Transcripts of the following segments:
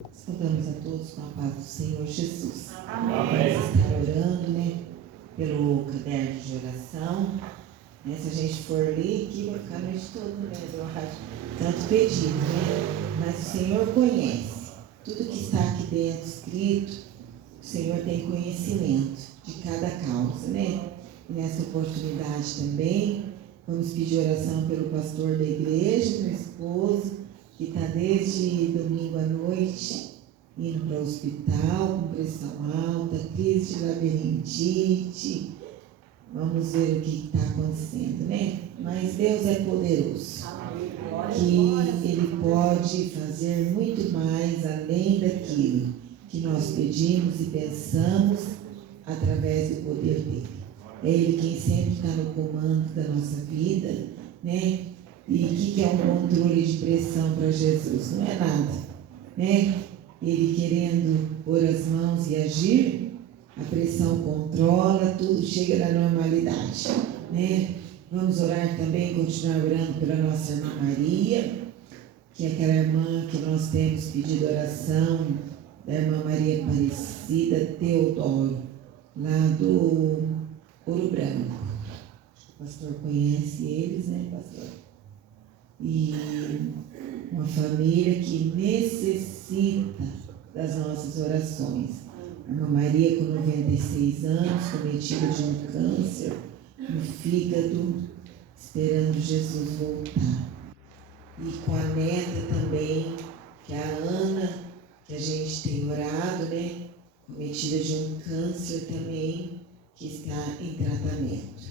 Saudamos a todos com a paz do Senhor Jesus. Amém. Vamos estar orando, pelo caderno de oração. Se a gente for ler aqui, vai ficar a noite toda, eu acho. Tanto pedido, Mas o Senhor conhece. Tudo que está aqui dentro escrito, o Senhor tem conhecimento de cada causa, E nessa oportunidade também, vamos pedir oração pelo pastor da igreja, meu esposo, que está desde domingo à noite indo para o hospital com pressão alta, crise de labirintite. Vamos ver o que está acontecendo, Mas Deus é poderoso, que Ele pode fazer muito mais além daquilo que nós pedimos e pensamos através do poder dEle. É Ele quem sempre está no comando da nossa vida, E o que é um controle de pressão para Jesus? Não é nada, Ele querendo pôr as mãos e agir, a pressão controla, tudo chega na normalidade, Vamos orar também, continuar orando pela nossa irmã Maria, que é aquela irmã que nós temos pedido oração, da irmã Maria Aparecida Teodoro, lá do Ouro Branco. O pastor conhece eles, pastor? E uma família que necessita das nossas orações. A irmã Maria, com 96 anos, cometida de um câncer no fígado, esperando Jesus voltar. E com a neta também, que é a Ana, que a gente tem orado, cometida de um câncer também, que está em tratamento.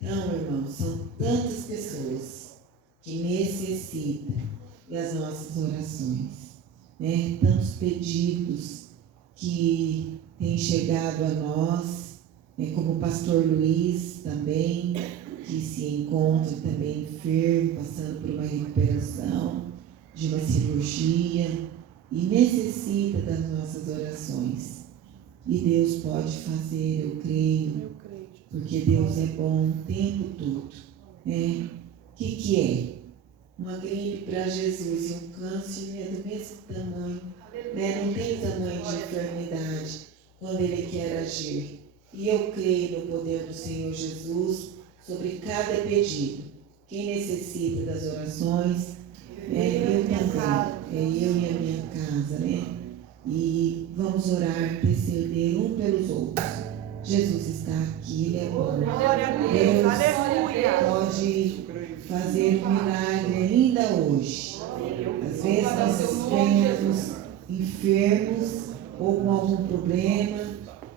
Então, irmãos, são tantas pessoas que necessitam das nossas orações, Tantos pedidos que têm chegado a nós, como o pastor Luiz também, que se encontra também enfermo, passando por uma recuperação de uma cirurgia e necessita das nossas orações. E Deus pode fazer, eu creio, porque Deus é bom o tempo todo, O que é? Uma gripe para Jesus e um câncer é do mesmo tamanho, Não tem tamanho de enfermidade quando Ele quer agir. E eu creio no poder do Senhor Jesus sobre cada pedido. Quem necessita das orações, eu também, eu e a minha casa, E vamos orar, interceder um pelos outros. Jesus está aqui, Ele é bom. Deus pode fazer um milagre ainda hoje. Às vezes nós vemos enfermos ou com algum problema,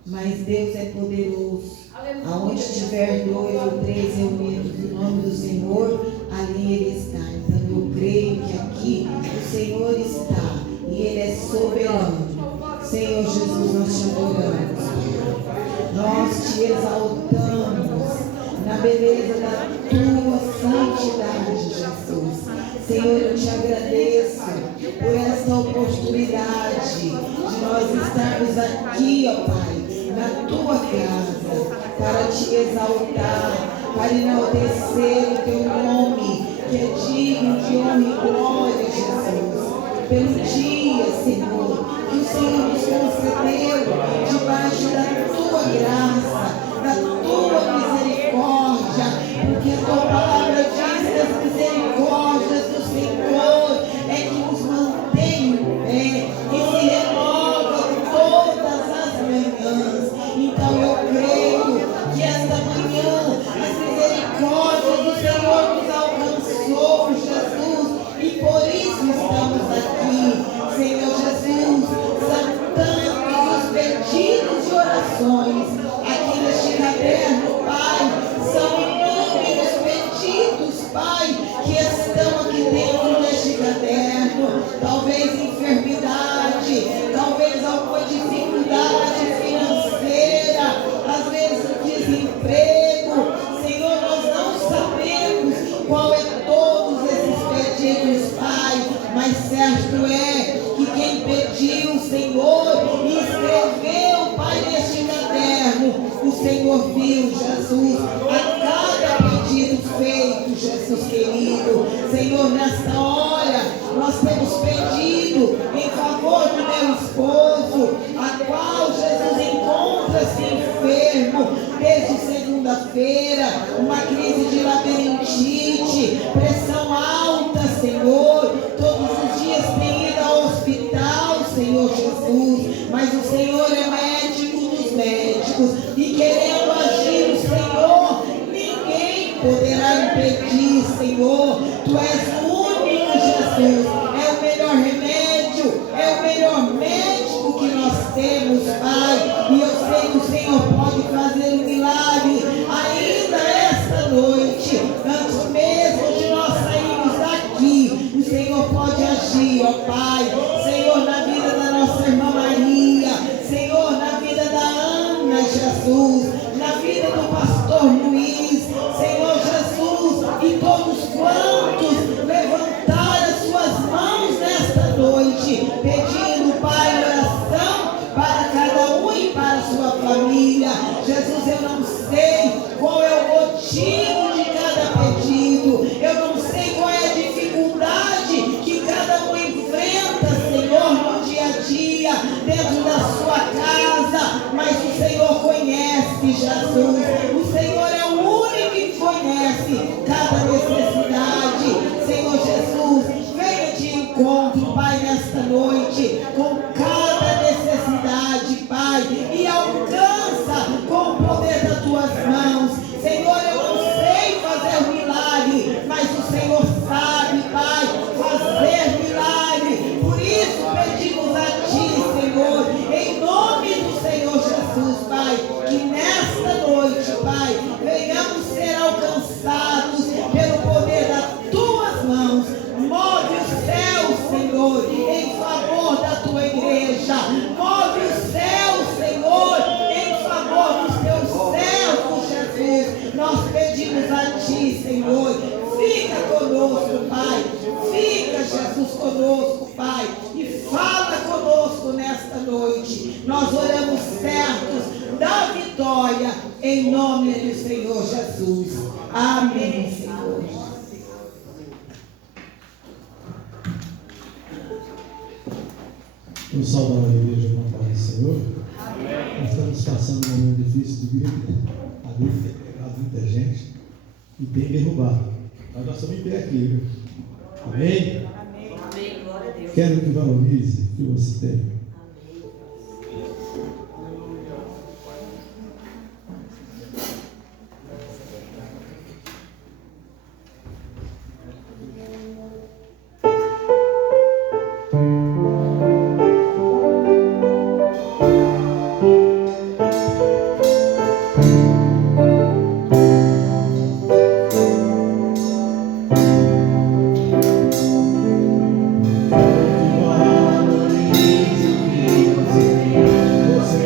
mas Deus é poderoso. Aonde tiver 2 ou 3 reunidos no nome do Senhor, ali Ele está. Então eu creio que aqui o Senhor está e Ele é soberano. Senhor Jesus, nós te adoramos. Nós te exaltamos na beleza da tua santidade, Jesus. Senhor, eu te agradeço por essa oportunidade de nós estarmos aqui, ó Pai, na tua casa, para te exaltar, para enaltecer o teu nome, que é digno de honra e glória, Jesus. Pelo dia, Senhor, que o Senhor nos concedeu, debaixo da tua graça, da tua misericórdia, porque a tua palavra diz que as misericórdias do Senhor é que nos mantém em pé, que se renova todas as manhãs. Então eu creio que esta manhã as misericórdias do Senhor nos alcançou, Jesus, e por isso estamos aqui, Senhor Jesus. São tantos os pedidos e orações aqui neste caderno, Pai. São inúmeros pedidos, Pai, que estão aqui dentro deste caderno. Talvez enfermidade, talvez alguma dificuldade financeira, às vezes o desemprego. Senhor, nós não sabemos qual é todos esses pedidos, Pai, mas certo é que quem pediu, Senhor, e escreveu, Pai, neste caderno, o Senhor viu, Jesus, a cada pedido feito, Jesus querido. Senhor, nesta hora, nós temos pedido em favor segunda-feira, uma crise de labirintite, pressão alta, Senhor, todos os dias tem ido ao hospital, Senhor Jesus, mas o Senhor é médico dos médicos, e querendo agir o Senhor, ninguém poderá impedir, Senhor. Tu és o único, Jesus, é o melhor remédio, é o melhor médico que nós temos, Pai, e eu sei que o Senhor pode fazer um milagre ainda esta noite, antes mesmo de nós sairmos daqui. O Senhor pode agir, ó Pai, Senhor, na vida da nossa irmã Maria, Senhor, na vida da Ana, Jesus, na vida do pastor Luiz, Senhor Jesus, e todos quantos levantaram as suas mãos nesta noite, pedindo, Pai, oração para cada um e para a sua família. Jesus, eu não sei qual é o motivo de cada pedido, eu não sei qual é a dificuldade que cada um enfrenta, Senhor, no dia a dia, dentro da sua casa, mas o Senhor conhece, Jesus, o Senhor é o único que conhece cada necessidade. Senhor Jesus, venha de encontro, Pai, nesta noite, com cada necessidade, Pai, e alcança com o poder das tuas mãos. Senhor, eu não sei fazer milagre, mas o Senhor sabe, Pai, fazer milagre. Por isso pedimos a Ti, Senhor, em nome do Senhor Jesus, Pai, que nesta noite, Pai, venhamos ser alcançados pelo poder das Tuas mãos. Move o céu, Senhor, em favor da Tua igreja. Move o céu, Senhor, em favor dos Teus servos, Jesus. Nós pedimos a Ti, Senhor, fica conosco, Pai. Fica, Jesus, conosco, Pai, e fala conosco nesta noite. Nós oramos certos da vitória, em nome do Senhor Jesus. Amém, Senhor. Vamos saudar a igreja com a paz do Senhor. Amém. Nós estamos passando um momento difícil de vida. A vida tem pegado muita gente e tem derrubado. Mas nós estamos em pé aqui, viu? Amém? Amém. Amém. Glória a Deus. Quero que valorize o que você tem. Você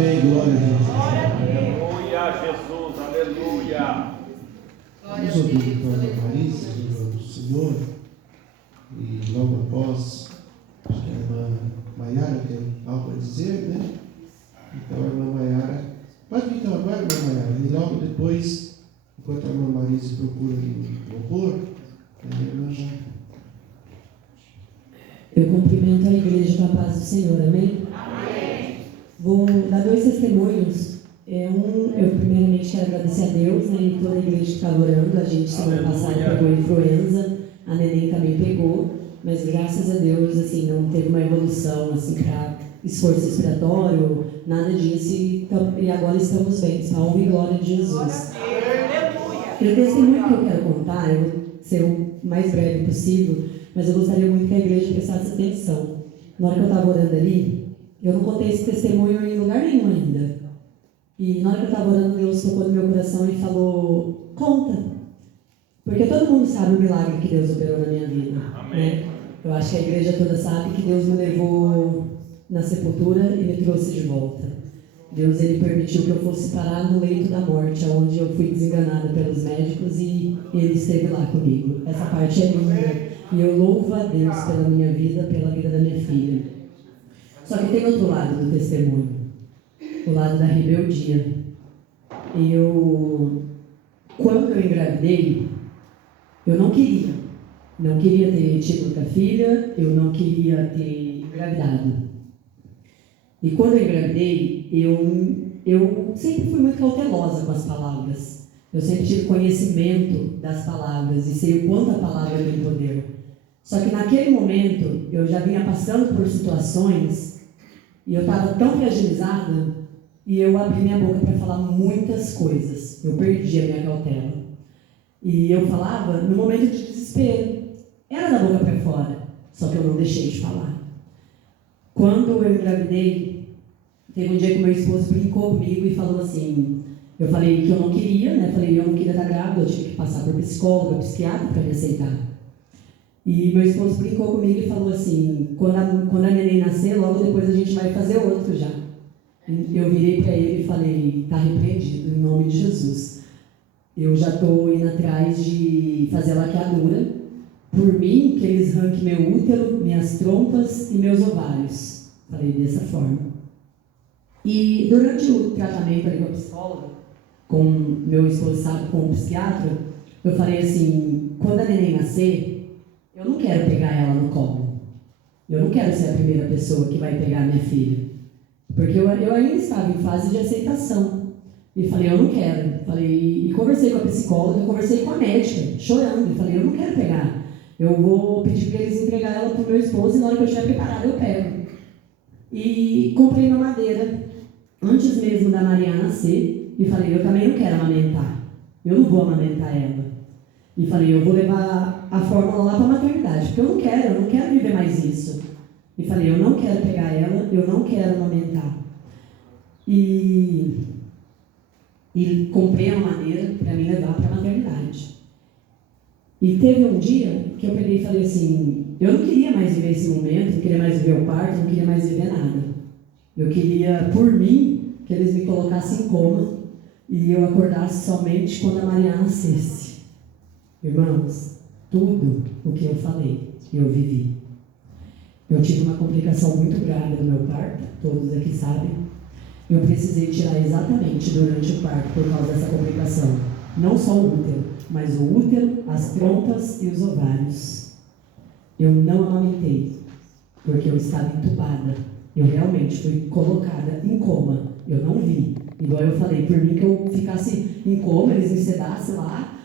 Amém, glória a Jesus. Aleluia, Jesus, aleluia. Vamos ouvir então a Marisa, do Senhor, e logo após, acho que a irmã Maiara tem algo a dizer, né? Então a irmã Maiara, pode vir então agora, irmã Maiara, e logo depois, enquanto a irmã Marisa procura o louvor, a irmã já. Eu cumprimento a igreja com a paz do Senhor, amém? Amém. Vou dar 2 testemunhos. Eu primeiramente quero agradecer a Deus, né, e toda a igreja que estava orando. A gente semana passada pegou influenza, a neném também pegou, mas graças a Deus, assim, não teve uma evolução, assim, para esforço respiratório, nada disso, e agora estamos bem, a honra e glória de Jesus. E o testemunho que eu quero contar, eu vou ser o mais breve possível, mas eu gostaria muito que a igreja prestasse atenção. Na hora que eu estava orando ali, eu não contei esse testemunho em lugar nenhum ainda. E na hora que eu estava orando, Deus tocou no meu coração e falou, conta. Porque todo mundo sabe o milagre que Deus operou na minha vida. Né? Eu acho que a igreja toda sabe que Deus me levou na sepultura e me trouxe de volta. Deus, ele permitiu que eu fosse parar no leito da morte, onde eu fui desenganada pelos médicos, e ele esteve lá comigo. Essa parte é linda. E eu louvo a Deus pela minha vida, pela vida da minha filha. Só que tem outro lado do testemunho, o lado da rebeldia. Quando eu engravidei, eu não queria ter tido outra filha, eu não queria ter engravidado. E quando eu engravidei, eu sempre fui muito cautelosa com as palavras. Eu sempre tive conhecimento das palavras e sei o quanto a palavra tem poder. Só que naquele momento, eu já vinha passando por situações e eu estava tão fragilizada e eu abri minha boca para falar muitas coisas. Eu perdi a minha cautela. E eu falava no momento de desespero. Era da boca para fora, só que eu não deixei de falar. Quando eu engravidei, teve um dia que meu esposo brincou comigo e falou assim, eu falei que eu não queria, né? Falei, eu não queria estar grávida, eu tive que passar por psicóloga, psiquiatra para me aceitar. E meu esposo brincou comigo e falou assim, quando a neném nascer, logo depois a gente vai fazer outro já. Eu virei para ele e falei, está repreendido, em nome de Jesus. Eu já estou indo atrás de fazer a laqueadura. Por mim, que eles arranquem meu útero, minhas trompas e meus ovários. Falei dessa forma. E durante o tratamento ali com a psicóloga, com meu esposo sabe, com o psiquiatra, eu falei assim, quando a neném nascer, eu não quero pegar ela no colo. Eu não quero ser a primeira pessoa que vai pegar minha filha. Porque eu ainda estava em fase de aceitação. E falei, eu não quero. E conversei com a psicóloga, conversei com a médica, chorando. E falei, eu não quero pegar. Eu vou pedir para eles entregar ela para o meu esposo e na hora que eu estiver preparada eu pego. E comprei uma madeira antes mesmo da Maria nascer. E falei, eu também não quero amamentar. Eu não vou amamentar ela. E falei, eu vou levar a fórmula lá para a maternidade, porque eu não quero viver mais isso. E falei, eu não quero pegar ela, eu não quero amamentar. E comprei a madeira para me levar para a maternidade. E teve um dia que eu peguei e falei assim, eu não queria mais viver esse momento, não queria mais viver o parto, não queria mais viver nada. Eu queria, por mim, que eles me colocassem em coma e eu acordasse somente quando a Maria nascesse. Irmãos, tudo o que eu falei, eu vivi. Eu tive uma complicação muito grave no meu parto, todos aqui sabem. Eu precisei tirar exatamente durante o parto por causa dessa complicação. Não só o útero, mas o útero, as trompas e os ovários. Eu não amamentei, porque eu estava entubada. Eu realmente fui colocada em coma. Eu não vi. Igual eu falei, por mim que eu ficasse em coma, eles me sedassem lá.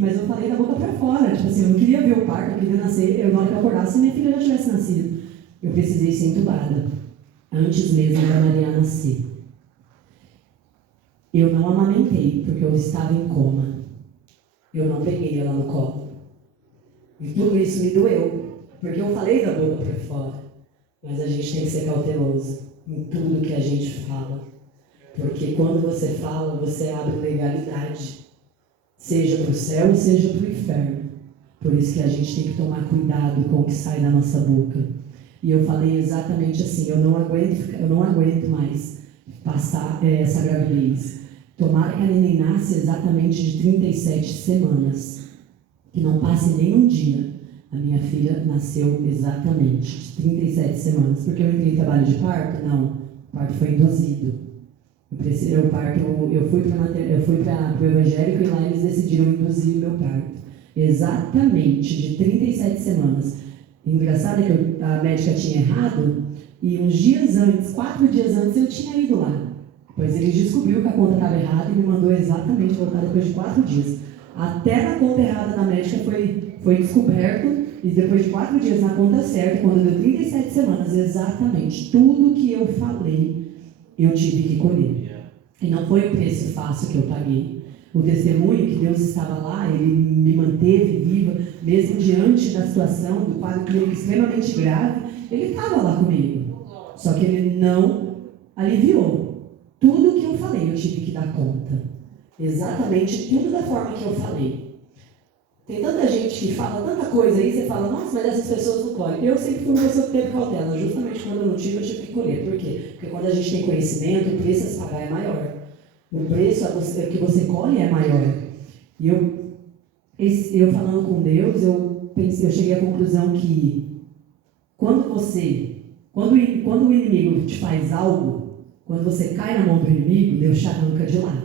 Mas eu falei da boca para fora, tipo assim, eu não queria ver o parto, eu queria nascer, na hora que eu acordasse, minha filha já tivesse nascido. Eu precisei ser entubada, antes mesmo da Maria nascer. Eu não amamentei, porque eu estava em coma. Eu não peguei ela no colo. E tudo isso me doeu, porque eu falei da boca para fora. Mas a gente tem que ser cauteloso em tudo que a gente fala. Porque quando você fala, você abre legalidade. Seja para o céu, seja para o inferno. Por isso que a gente tem que tomar cuidado com o que sai da nossa boca. E eu falei exatamente assim, eu não aguento mais passar essa gravidez. Tomara que a neném nasça exatamente de 37 semanas. Que não passe nem um dia. A minha filha nasceu exatamente de 37 semanas. Porque eu entrei em trabalho de parto? Não. O parto foi induzido. Eu fui para o evangélico e lá eles decidiram induzir o meu parto. Exatamente, de 37 semanas. Engraçado é que a médica tinha errado e uns dias antes, 4 dias antes, eu tinha ido lá. Pois ele descobriu que a conta estava errada e me mandou exatamente voltar depois de 4 dias. Até na conta errada da médica foi descoberto e depois de 4 dias na conta certa, quando deu 37 semanas, exatamente tudo que eu falei, eu tive que colher. E não foi o preço fácil que eu paguei. O testemunho que Deus estava lá, Ele me manteve viva, mesmo diante da situação, do quadro clínico extremamente grave, Ele estava lá comigo. Só que Ele não aliviou. Tudo que eu falei, eu tive que dar conta. Exatamente tudo da forma que eu falei. Tem tanta gente que fala tanta coisa aí, você fala, nossa, mas essas pessoas não colhem. Eu sempre fui uma pessoa que teve cautela. Justamente quando eu não tive, eu tive que colher. Por quê? Porque quando a gente tem conhecimento, o preço a se pagar é maior. O preço que você colhe é maior. E eu falando com Deus, eu cheguei à conclusão que quando o inimigo te faz algo, quando você cai na mão do inimigo, Deus te arranca de lá.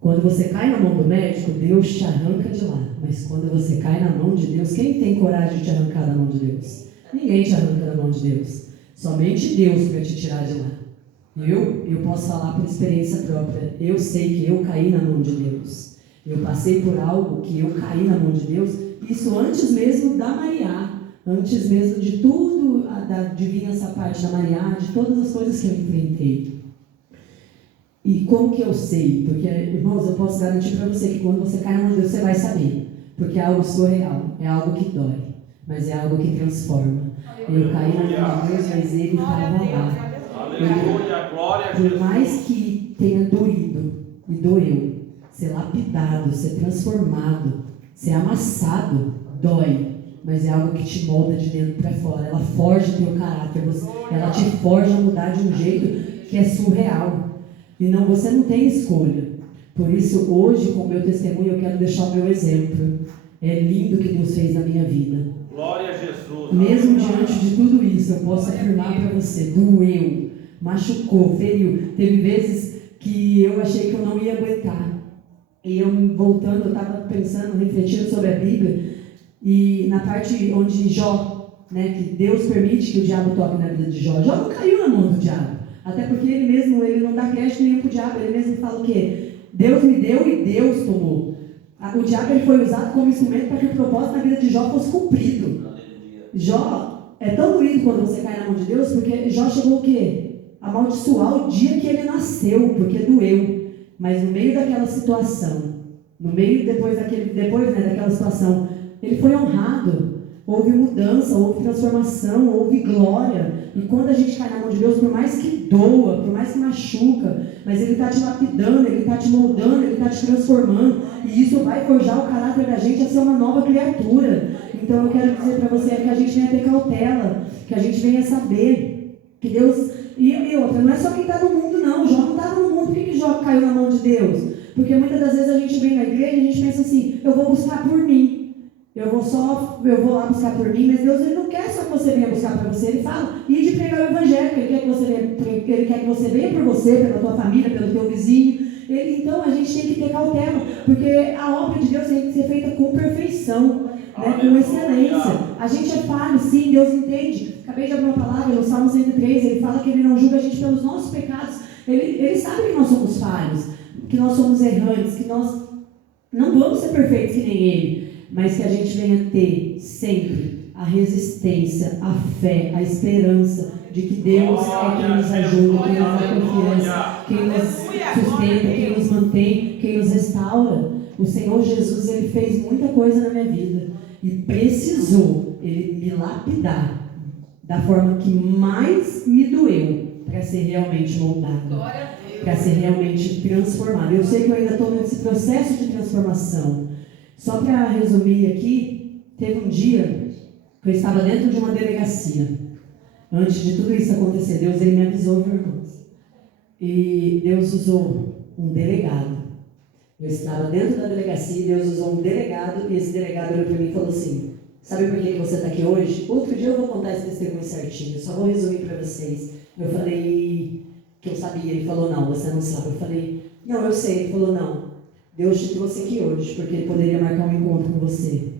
Quando você cai na mão do médico, Deus te arranca de lá. Mas quando você cai na mão de Deus, quem tem coragem de te arrancar da mão de Deus? Ninguém te arranca da mão de Deus. Somente Deus para te tirar de lá. Eu posso falar por experiência própria. Eu sei que eu caí na mão de Deus. Eu passei por algo que eu caí na mão de Deus. Isso antes mesmo da Mariá. Antes mesmo de tudo, de vir essa parte da Mariá, de todas as coisas que eu enfrentei. E como que eu sei? Porque, irmãos, eu posso garantir para você que quando você cai na mão de Deus, você vai saber. Porque é algo surreal, é algo que dói, mas é algo que transforma. Eu caí na mão de Deus, mas Ele estava lá. Aleluia, glória a Jesus. Por mais que tenha doído e doeu, ser lapidado, ser transformado, ser amassado, dói. Mas é algo que te molda de dentro para fora. Ela forja o teu caráter, ela te forja a mudar de um jeito que é surreal. E você não tem escolha. Por isso, hoje, com o meu testemunho, eu quero deixar o meu exemplo. É lindo o que Deus fez na minha vida. Glória a Jesus. Mesmo diante de tudo isso, eu posso afirmar para você, doeu, machucou, feriu. Teve vezes que eu achei que eu não ia aguentar. E eu voltando, eu estava pensando, refletindo sobre a Bíblia, e na parte onde Jó, que Deus permite que o diabo toque na vida de Jó. Jó não caiu na mão do diabo. Até porque ele não dá crédito nenhum para o diabo. Ele mesmo fala o quê? Deus me deu e Deus tomou. O diabo ele foi usado como instrumento para que o propósito na vida de Jó fosse cumprido. Jó é tão doído quando você cai na mão de Deus, porque Jó chegou o quê? Amaldiçoar o dia que ele nasceu, porque doeu. Mas no meio daquela situação, daquela situação, ele foi honrado. Houve mudança, houve transformação, houve glória. E quando a gente cai na mão de Deus, por mais que doa, por mais que machuca, mas Ele está te lapidando, Ele está te moldando, Ele está te transformando. E isso vai forjar o caráter da gente a ser uma nova criatura. Então eu quero dizer para você que a gente venha ter cautela, que a gente venha saber que Deus... E outra, não é só quem está no mundo não. Jó não estava no mundo. Por que Jó caiu na mão de Deus? Porque muitas das vezes a gente vem na igreja e a gente pensa assim, eu vou buscar por mim. Eu vou lá buscar por mim, mas Deus ele não quer só que você venha buscar para você. Ele fala, e de pregar o evangelho, Ele quer que você venha por você, pela tua família, pelo teu vizinho. Então a gente tem que ter cautela, porque a obra de Deus tem que ser feita com perfeição, com excelência. A gente é falho, sim, Deus entende. Acabei de abrir uma palavra no Salmo 103, ele fala que Ele não julga a gente pelos nossos pecados. Ele sabe que nós somos falhos, que nós somos errantes, que nós não vamos ser perfeitos que nem Ele. Mas que a gente venha ter sempre a resistência, a fé, a esperança de que Deus é quem nos ajuda, quem nos dá confiança, quem nos sustenta, quem nos mantém, quem nos restaura. O Senhor Jesus, Ele fez muita coisa na minha vida e precisou Ele me lapidar da forma que mais me doeu para ser realmente moldado, para ser realmente transformado. Eu sei que eu ainda estou nesse processo de transformação. Só para resumir aqui, teve um dia que eu estava dentro de uma delegacia. Antes de tudo isso acontecer, Deus ele me avisou, meus irmãos. E Deus usou um delegado. Eu estava dentro da delegacia e Deus usou um delegado, e esse delegado olhou para mim e falou assim: sabe por que você está aqui hoje? Outro dia eu vou contar esse testemunho certinho, só vou resumir para vocês. Eu falei que eu sabia, ele falou: não, você não sabe. Eu falei: não, eu sei. Ele falou: não, Deus te trouxe aqui hoje, porque Ele poderia marcar um encontro com você,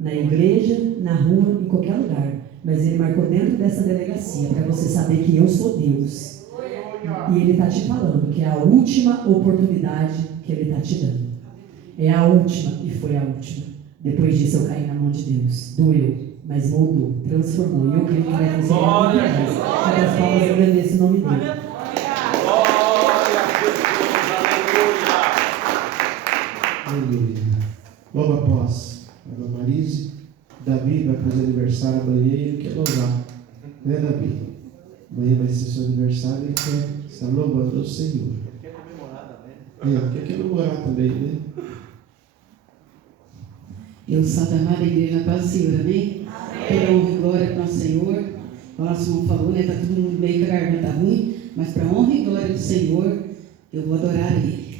na igreja, na rua, em qualquer lugar. Mas Ele marcou dentro dessa delegacia, para você saber que eu sou Deus. E Ele está te falando que é a última oportunidade que Ele está te dando. É a última, e foi a última. Depois disso eu caí na mão de Deus. Doeu, mas moldou, transformou. E eu creio que vai fazer muito mais. Cada palmas eu agradeço o nome dele. Glória a Jesus, aleluia. Aleluia. Logo após a Dona Marise, Davi vai fazer aniversário amanhã e ele quer louvar. Né, Davi? Amanhã vai ser seu aniversário e ele quer estar louvando o Senhor. Quer comemorar também? Quer comemorar também, né? Eu sou da amada igreja da paz do Senhor, amém? Toda honra e glória para o Senhor. O nosso irmão falou, né? Está todo mundo meio que a garganta ruim, mas para a honra e glória do Senhor, eu vou adorar Ele.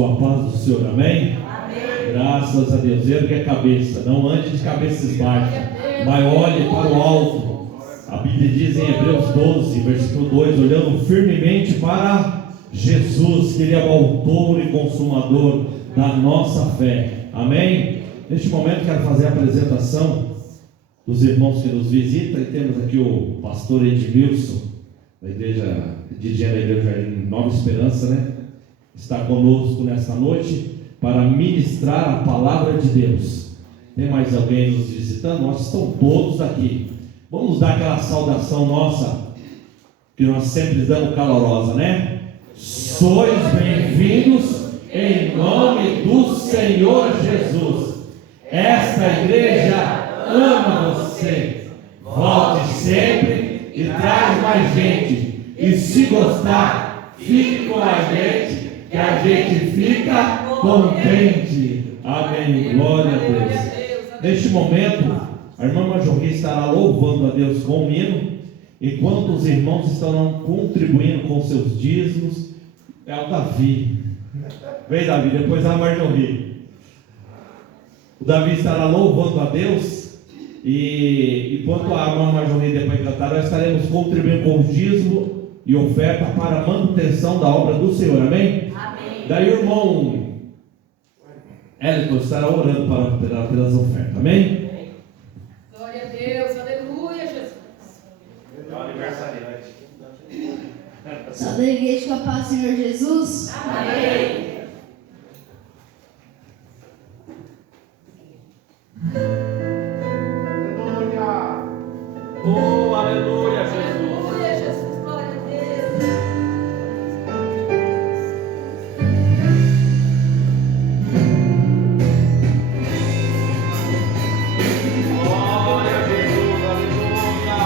com a paz do Senhor, amém? Amém. Graças a Deus. Ergue a cabeça, não ande de cabeças baixas, mas olhe para o alto. A Bíblia diz em Hebreus 12, versículo 2, olhando firmemente para Jesus, que Ele é o autor e consumador da nossa fé, amém? Neste momento quero fazer a apresentação dos irmãos que nos visitam, e temos aqui o pastor Edmilson, da igreja, dirigente da igreja Jardim Nova Esperança, né? Está conosco nesta noite para ministrar a palavra de Deus. Tem mais alguém nos visitando? Nós estamos todos aqui. Vamos dar aquela saudação nossa, que nós sempre damos calorosa, né? Sois bem-vindos em nome do Senhor Jesus. Esta igreja ama você. Volte sempre e traz mais gente. E se gostar, fique com a gente, que a gente fica contente. Amém. Glória a Deus. Neste momento, a irmã Majorri estará louvando a Deus com o hino, enquanto os irmãos estarão contribuindo com seus dízimos. É o Davi. Vem, Davi, depois a Marjorie. O Davi estará louvando a Deus, e enquanto a irmã Marjorie depois cantar, nós estaremos contribuindo com o dízimo e oferta para a manutenção da obra do Senhor, amém? Amém. Daí o irmão Elton estará orando pelas ofertas, amém? Glória a Deus, aleluia, Jesus. É o aniversariante. Salve a igreja com a paz, Senhor Jesus. Amém. Oh, aleluia, Jesus. Aleluia, Jesus, glória a Deus. Glória a Jesus, aleluia.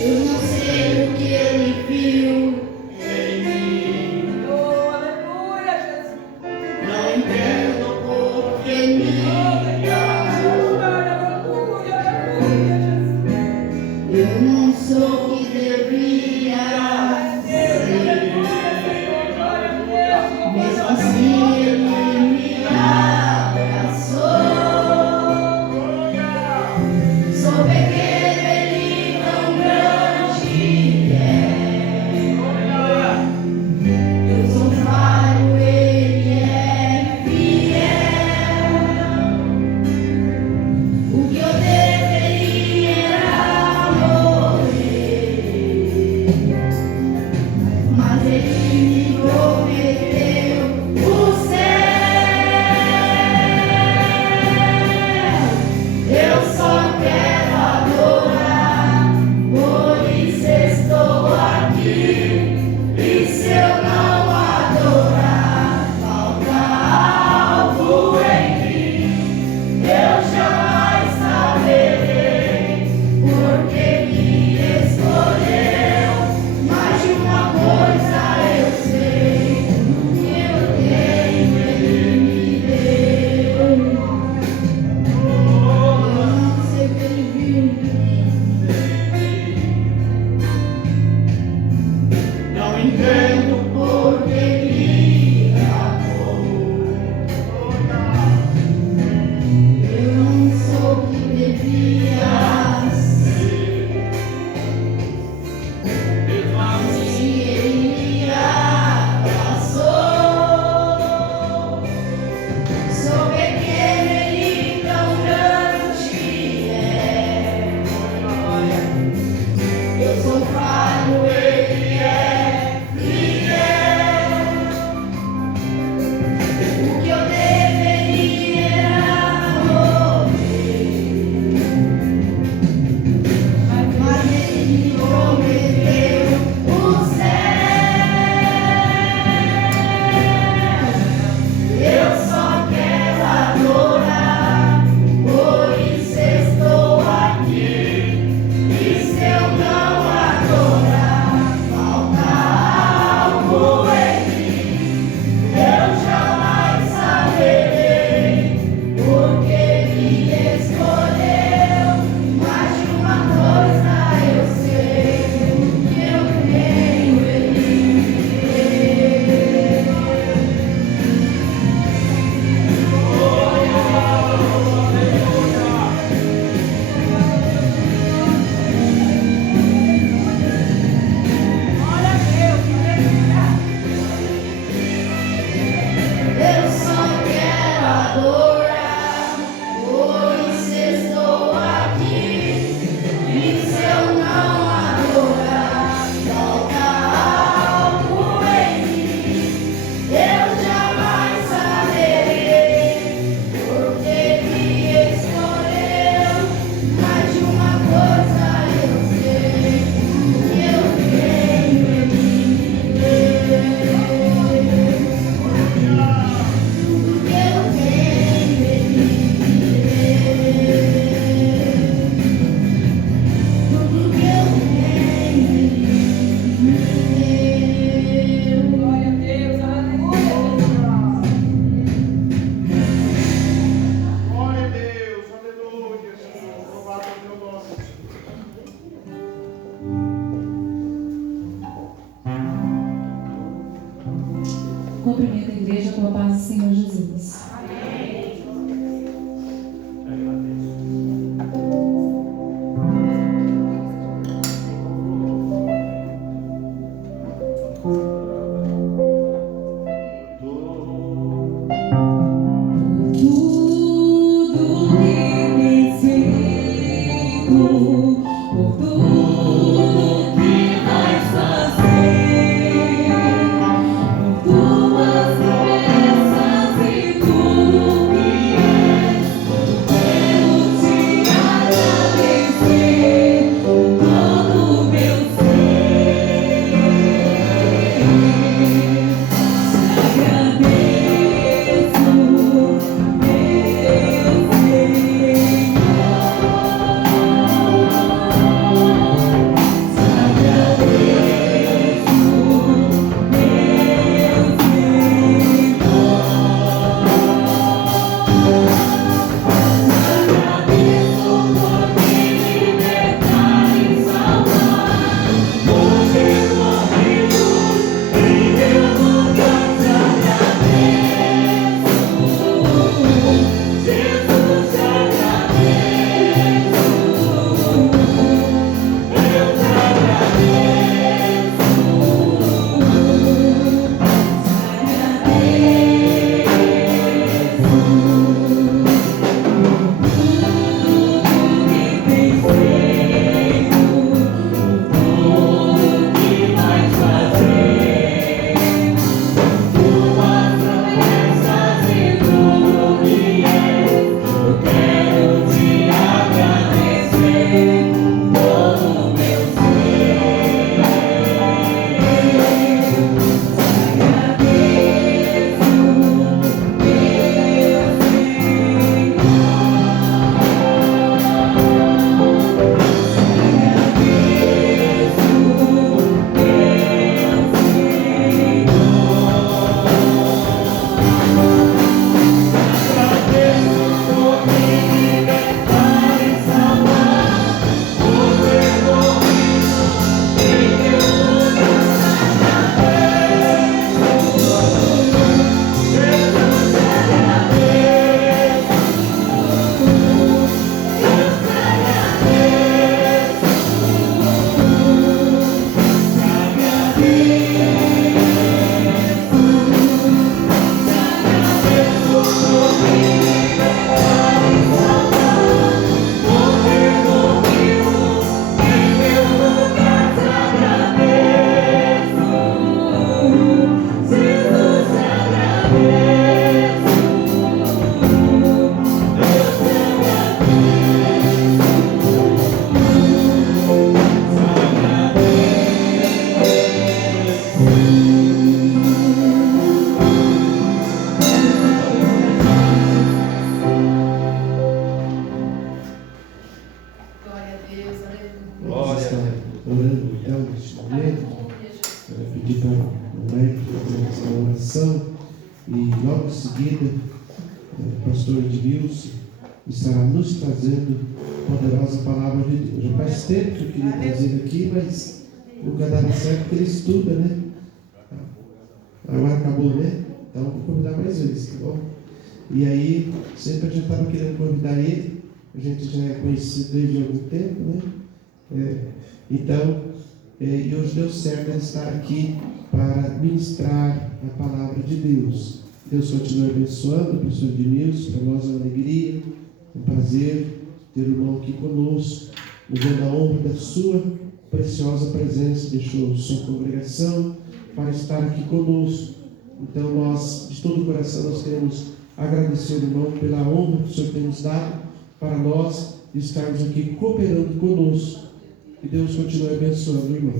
Eu não sei o que ele viu em mim. Oh, aleluia, Jesus. Não entendo por que me amou. Aleluia, aleluia, Jesus. Eu não sou o que devia ser. Mesmo assim ele me abraçou. Sou pequeno, ele tão grande é. Eu sou falho, ele é fiel. O que eu deveria era morrer, mas ele me prometeu o céu. Eu só quero adorar, por isso estou aqui. E se eu não adorar, falta algo em mim. Eu jamais saberei porque me escolheu. Mas de uma coisa eu sei, que eu tenho, ele me deu. Eu não sei o que ele viu em mim. Não entendo por que me amou. Eu não sou o que devia ser. Mesmo assim ele me abraçou. Sou pequeno, ele tão grande é. Eu sou falho, ele é fiel. O que eu deveria era morrer, mas ele me prometeu o céu. Eu só quero adorar, por isso estou aqui. E se eu não adorar, Cumprimento a igreja com a paz do Senhor Jesus. Estará nos trazendo poderosa palavra de Deus. Já faz tempo que eu queria trazer aqui, mas nunca dava certo porque ele estuda, né? Agora acabou, né? Então vou convidar mais vezes, tá bom? E aí, sempre a gente estava querendo convidar ele, a gente já é conhecido desde algum tempo, né? E hoje deu certo ele estar aqui para ministrar a palavra de Deus. Deus continue abençoando o professor Edmilson, para nós é uma alegria, um prazer ter o irmão aqui conosco, nos dando a honra da sua preciosa presença, deixou sua congregação para estar aqui conosco. Então nós, de todo o coração, nós queremos agradecer, irmão, pela honra que o Senhor tem nos dado para nós estarmos aqui cooperando conosco. Que Deus continue abençoando, irmão.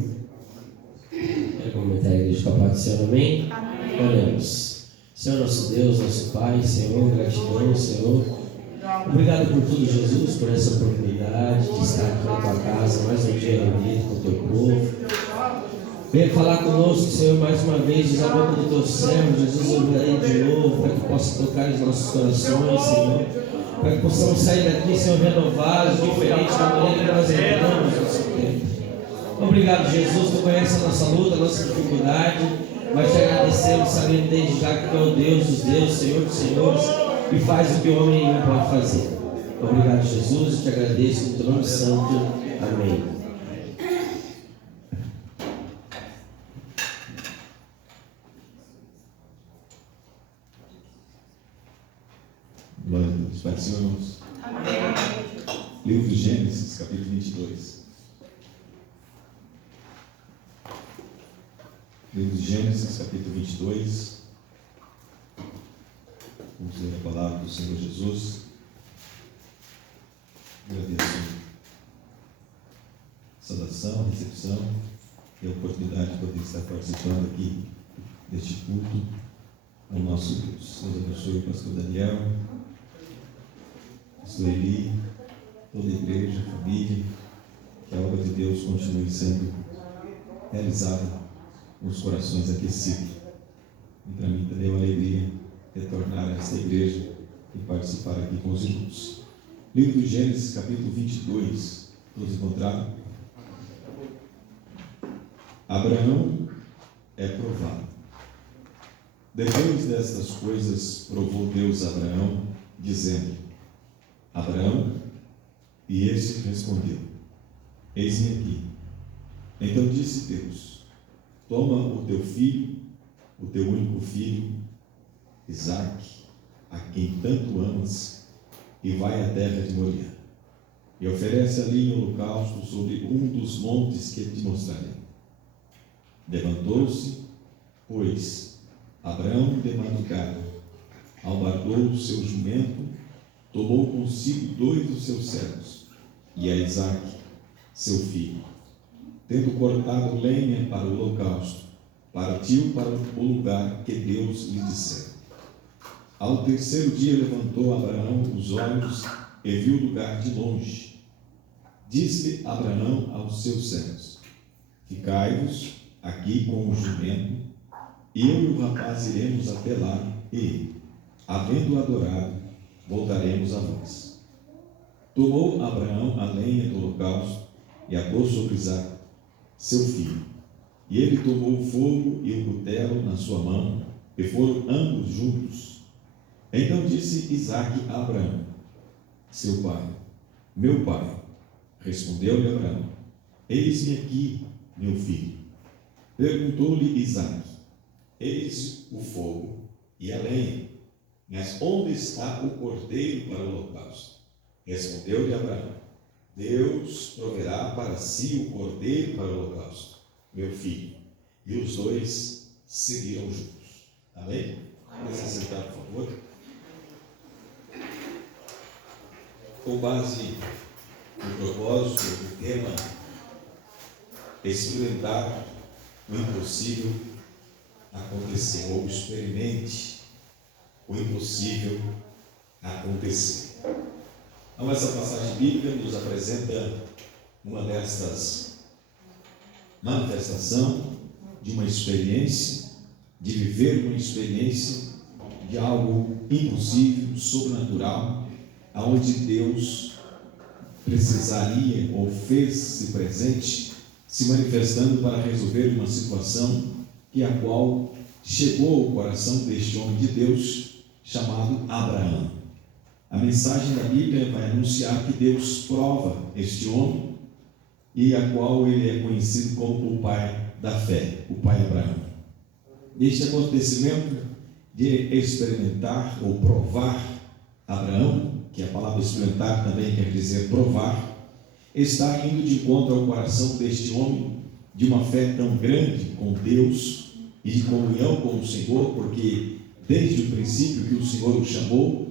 Quero comentar a igreja com a paz do Senhor, amém? Oremos. Senhor nosso Deus, nosso Pai, Senhor, gratidão, Senhor. Obrigado por tudo, Jesus, por essa oportunidade de estar aqui na tua casa, mais um dia reunido com o teu povo. Venha falar conosco, Senhor, mais uma vez, diz a boca do teu servo, Jesus, eu orarei de novo, para que possa tocar os nossos corações, Senhor, para que possamos sair daqui, Senhor, renovados, diferentes da maneira que nós entramos no seu tempo. Obrigado, Jesus, tu conhece a nossa luta, a nossa dificuldade, mas te agradecemos, sabendo desde já que tu é o Deus dos deuses, Senhor dos senhores, e faz o que o homem nenhum pode fazer. Obrigado, Jesus, te agradeço no teu nome santo. Amém. Glória a Deus. Pai do Senhor, irmãos. Livro de Gênesis, capítulo 22. Livro de Gênesis, capítulo 22. Vamos ler a palavra do Senhor Jesus. Agradeço a saudação, a recepção e a oportunidade de poder estar participando aqui deste culto ao nosso Deus. Deus abençoe o pastor Daniel, pastor Eli, toda a igreja, a família, que a obra de Deus continue sendo realizada com os corações aquecidos. E para mim também é uma alegria retornar a esta igreja e participar aqui com os irmãos. Livro de Gênesis, capítulo 22, todos encontraram? Abraão é provado. Depois destas coisas, provou Deus a Abraão, dizendo: Abraão, e este respondeu: Eis-me aqui. Então disse Deus: Toma o teu filho, o teu único filho, Isaque, a quem tanto amas, e vai à terra de Moriá, e oferece ali em holocausto sobre um dos montes que te mostrarei. Levantou-se, pois, Abraão de madrugada, albardou o seu jumento, tomou consigo 2 dos seus servos, e a Isaque, seu filho. Tendo cortado lenha para o holocausto, partiu para o lugar que Deus lhe dissera. Ao terceiro dia levantou Abraão os olhos e viu o lugar de longe. Disse Abraão aos seus servos: Ficai-vos aqui com o jumento, eu e o rapaz iremos até lá e, havendo adorado, voltaremos a vós. Tomou Abraão a lenha do holocausto e a pôs sobre Isaque, seu filho. E ele tomou o fogo e o cutelo na sua mão, e foram ambos juntos. Então disse Isaque a Abraão, seu pai: Meu pai. Respondeu-lhe Abraão: Eis-me aqui, meu filho. Perguntou-lhe Isaque: Eis o fogo e a lenha, mas onde está o cordeiro para o holocausto? Respondeu-lhe Abraão: Deus proverá para si o cordeiro para o holocausto, meu filho. E os dois seguiram juntos. Amém? Vamos se sentar, por favor. Com base no propósito do tema, experimentar o impossível acontecer, ou experimente o impossível acontecer. Então, essa passagem bíblica nos apresenta uma destas manifestações de uma experiência, de viver uma experiência de algo impossível, sobrenatural, aonde Deus precisaria ou fez-se presente, se manifestando para resolver uma situação que a qual chegou ao coração deste homem de Deus chamado Abraão. A mensagem da Bíblia vai anunciar que Deus prova este homem e a qual ele é conhecido como o pai da fé, o pai Abraão. Este acontecimento de experimentar ou provar Abraão, que a palavra experimentar também quer dizer provar, está indo de encontro ao coração deste homem de uma fé tão grande com Deus e de comunhão com o Senhor, porque desde o princípio que o Senhor o chamou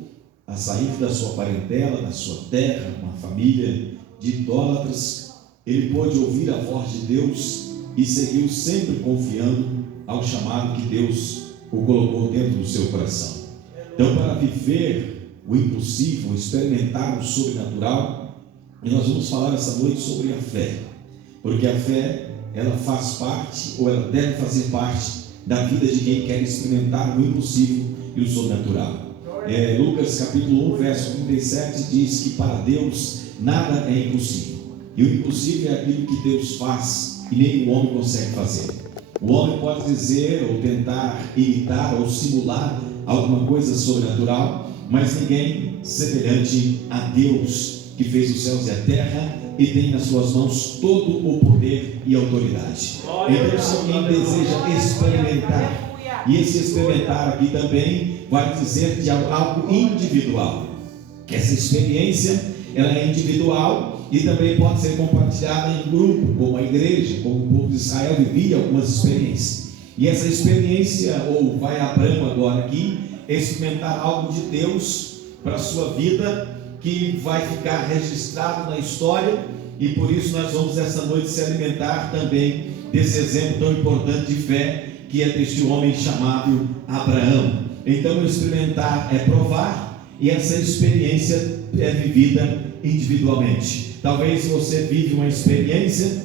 a sair da sua parentela, da sua terra, uma família de idólatras, ele pôde ouvir a voz de Deus e seguiu sempre confiando ao chamado que Deus o colocou dentro do seu coração. Então, para viver o impossível, experimentar o sobrenatural, e nós vamos falar essa noite sobre a fé, porque a fé, ela faz parte, ou ela deve fazer parte da vida de quem quer experimentar o impossível e o sobrenatural. Lucas capítulo 1, verso 37 diz que para Deus nada é impossível, e o impossível é aquilo que Deus faz e nenhum homem consegue fazer. O homem pode dizer ou tentar imitar ou simular alguma coisa sobrenatural, mas ninguém semelhante a Deus, que fez os céus e a terra e tem nas suas mãos todo o poder e autoridade. Então, se alguém deseja experimentar, e esse experimentar aqui também vai dizer de algo individual. Essa experiência, ela é individual e também pode ser compartilhada em grupo, como a igreja, como o povo de Israel vivia algumas experiências. E essa experiência, ou vai Abraão agora aqui, experimentar algo de Deus para a sua vida, que vai ficar registrado na história, e por isso nós vamos essa noite se alimentar também desse exemplo tão importante de fé, que é deste homem chamado Abraão. Então, experimentar é provar, e essa experiência é vivida individualmente. Talvez você vive uma experiência,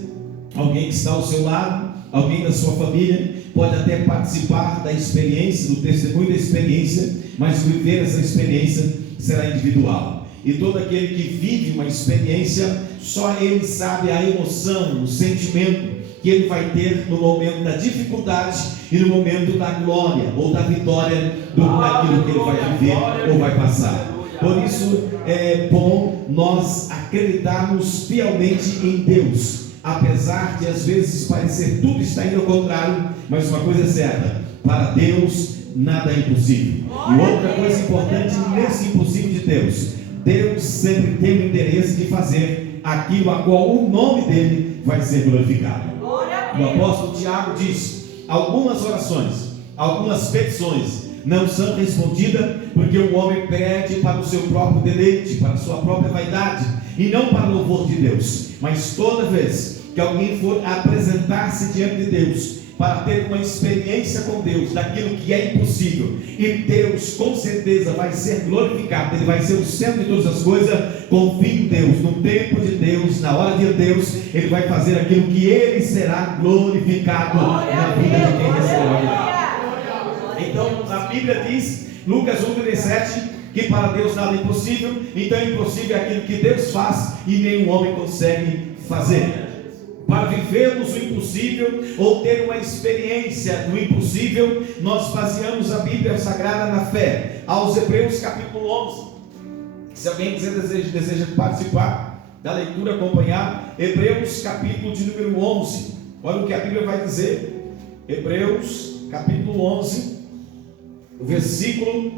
alguém que está ao seu lado, alguém da sua família, pode até participar da experiência, do testemunho da experiência, mas viver essa experiência será individual. E todo aquele que vive uma experiência, só ele sabe a emoção, o sentimento que ele vai ter no momento da dificuldade e no momento da glória ou da vitória daquilo que ele vai viver ou vai passar. Por isso é bom nós acreditarmos fielmente em Deus, apesar de às vezes parecer tudo está indo ao contrário, mas uma coisa é certa: para Deus nada é impossível. E outra coisa importante nesse impossível de Deus, Deus sempre tem o interesse de fazer aquilo a qual o nome dele vai ser glorificado. O apóstolo Tiago diz: algumas orações, algumas petições não são respondidas porque o homem pede para o seu próprio deleite, para a sua própria vaidade, e não para o louvor de Deus. Mas toda vez que alguém for apresentar-se diante de Deus para ter uma experiência com Deus, daquilo que é impossível, e Deus com certeza vai ser glorificado, Ele vai ser o centro de todas as coisas, confie em Deus, no tempo de Deus, na hora de Deus, Ele vai fazer aquilo que Ele será glorificado na vida de quem recebeu. Então a Bíblia diz, Lucas 1,37, que para Deus nada é impossível. Então impossível é aquilo que Deus faz e nenhum homem consegue fazer. Para vivermos o impossível ou ter uma experiência do impossível, nós baseamos a Bíblia Sagrada na fé. Aos Hebreus capítulo 11, se alguém deseja participar da leitura, acompanhar, Hebreus capítulo de número 11, olha o que a Bíblia vai dizer. Hebreus capítulo 11, o versículo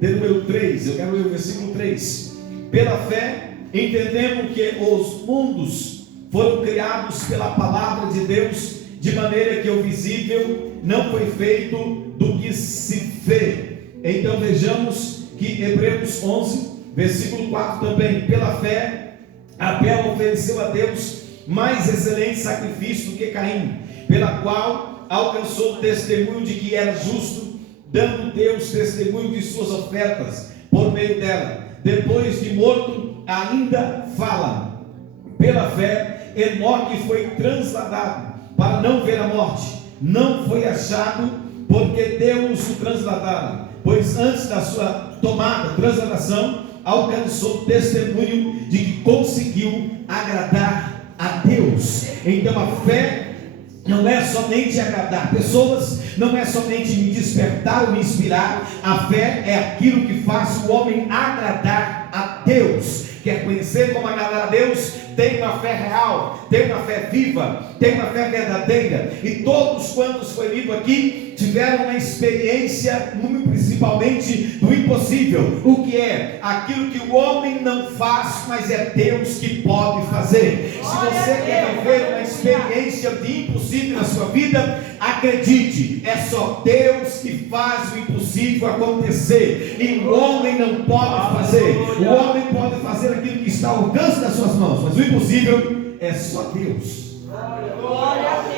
de número 3, eu quero ler o versículo 3. Pela fé entendemos que os mundos foram criados pela palavra de Deus, de maneira que o visível não foi feito do que se vê. Então vejamos que Hebreus 11, versículo 4 também: pela fé Abel ofereceu a Deus mais excelente sacrifício do que Caim, pela qual alcançou o testemunho de que era justo, dando Deus testemunho de suas ofertas por meio dela. Depois de morto ainda fala. Pela fé Enoque foi transladado para não ver a morte, não foi achado porque Deus o transladara, pois antes da sua transladação, alcançou testemunho de que conseguiu agradar a Deus. Então a fé não é somente agradar pessoas, não é somente me despertar ou me inspirar. A fé é aquilo que faz o homem agradar a Deus. Quer conhecer como agradar a Deus? Tem uma fé real, tem uma fé viva, tem uma fé verdadeira. E todos quantos foi lido aqui tiveram uma experiência, principalmente do impossível. O que é? Aquilo que o homem não faz, mas é Deus que pode fazer. Se você quer viver uma experiência de impossível na sua vida, acredite, é só Deus que faz o impossível acontecer, e o homem não pode fazer. O homem pode fazer aquilo que está ao alcance das suas mãos, mas o impossível é só Deus.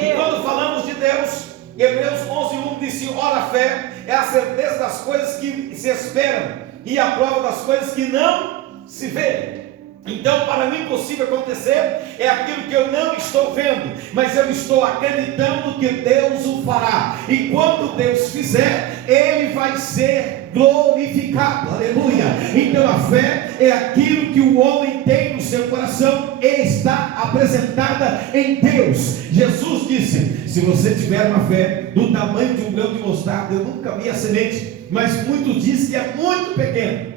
E quando falamos de Deus, Hebreus 11:1 diz: ora, a fé é a certeza das coisas que se esperam e a prova das coisas que não se vê. Então, para o impossível acontecer, é aquilo que eu não estou vendo, mas eu estou acreditando que Deus o fará. E quando Deus fizer, Ele vai ser glorificado. Aleluia! Então a fé é aquilo que o homem tem no seu coração e está apresentada em Deus. Jesus disse: Se você tiver uma fé do tamanho de um grão de mostarda, eu nunca vi a semente, mas muitos dizem que é muito pequeno.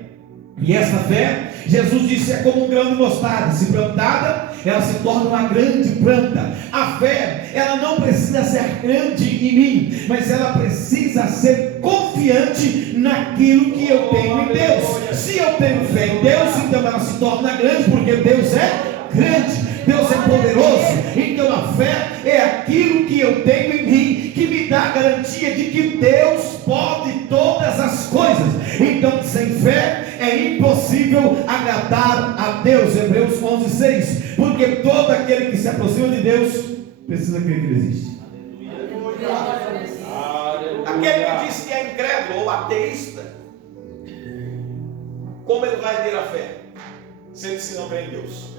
E essa fé, Jesus disse, é como um grão de mostarda. Se plantada, ela se torna uma grande planta. A fé, ela não precisa ser grande em mim, mas ela precisa ser confiante naquilo que eu tenho em Deus. Se eu tenho fé em Deus, então ela se torna grande, porque Deus é grande. Deus é poderoso. Então a fé é aquilo que eu tenho em mim, que me dá a garantia de que Deus pode todas as coisas. Então sem fé é impossível agradar a Deus. Hebreus 11:6. Porque todo aquele que se aproxima de Deus precisa crer que Ele existe. Aquele que diz que é incrédulo ou ateísta, como ele vai ter a fé? Se não crê em Deus.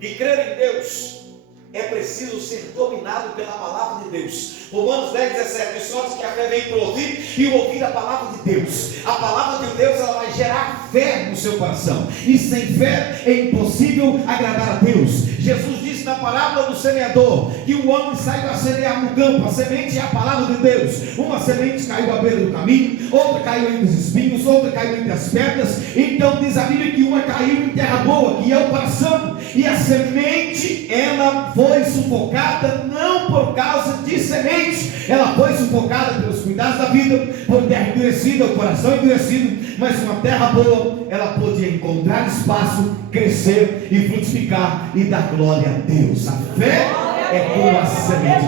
E crer em Deus é preciso ser dominado pela palavra de Deus. Romanos 10:17 diz que a fé vem por ouvir e ouvir a palavra de Deus. A palavra de Deus, ela vai gerar fé no seu coração, e sem fé é impossível agradar a Deus. Jesus disse na parábola do semeador que o homem sai para semear no campo. A semente é a palavra de Deus. Uma semente caiu à beira do caminho, outra caiu entre os espinhos, outra caiu entre as pedras. Então diz a Bíblia que uma caiu em terra boa, que é o coração, e a semente, ela foi sufocada não por causa de semente, ela foi sufocada pelos cuidados da vida, por terra endurecida, o coração endurecido. Mas uma terra boa, ela podia encontrar espaço, crescer e frutificar e dar glória a Deus. A fé é como a semente.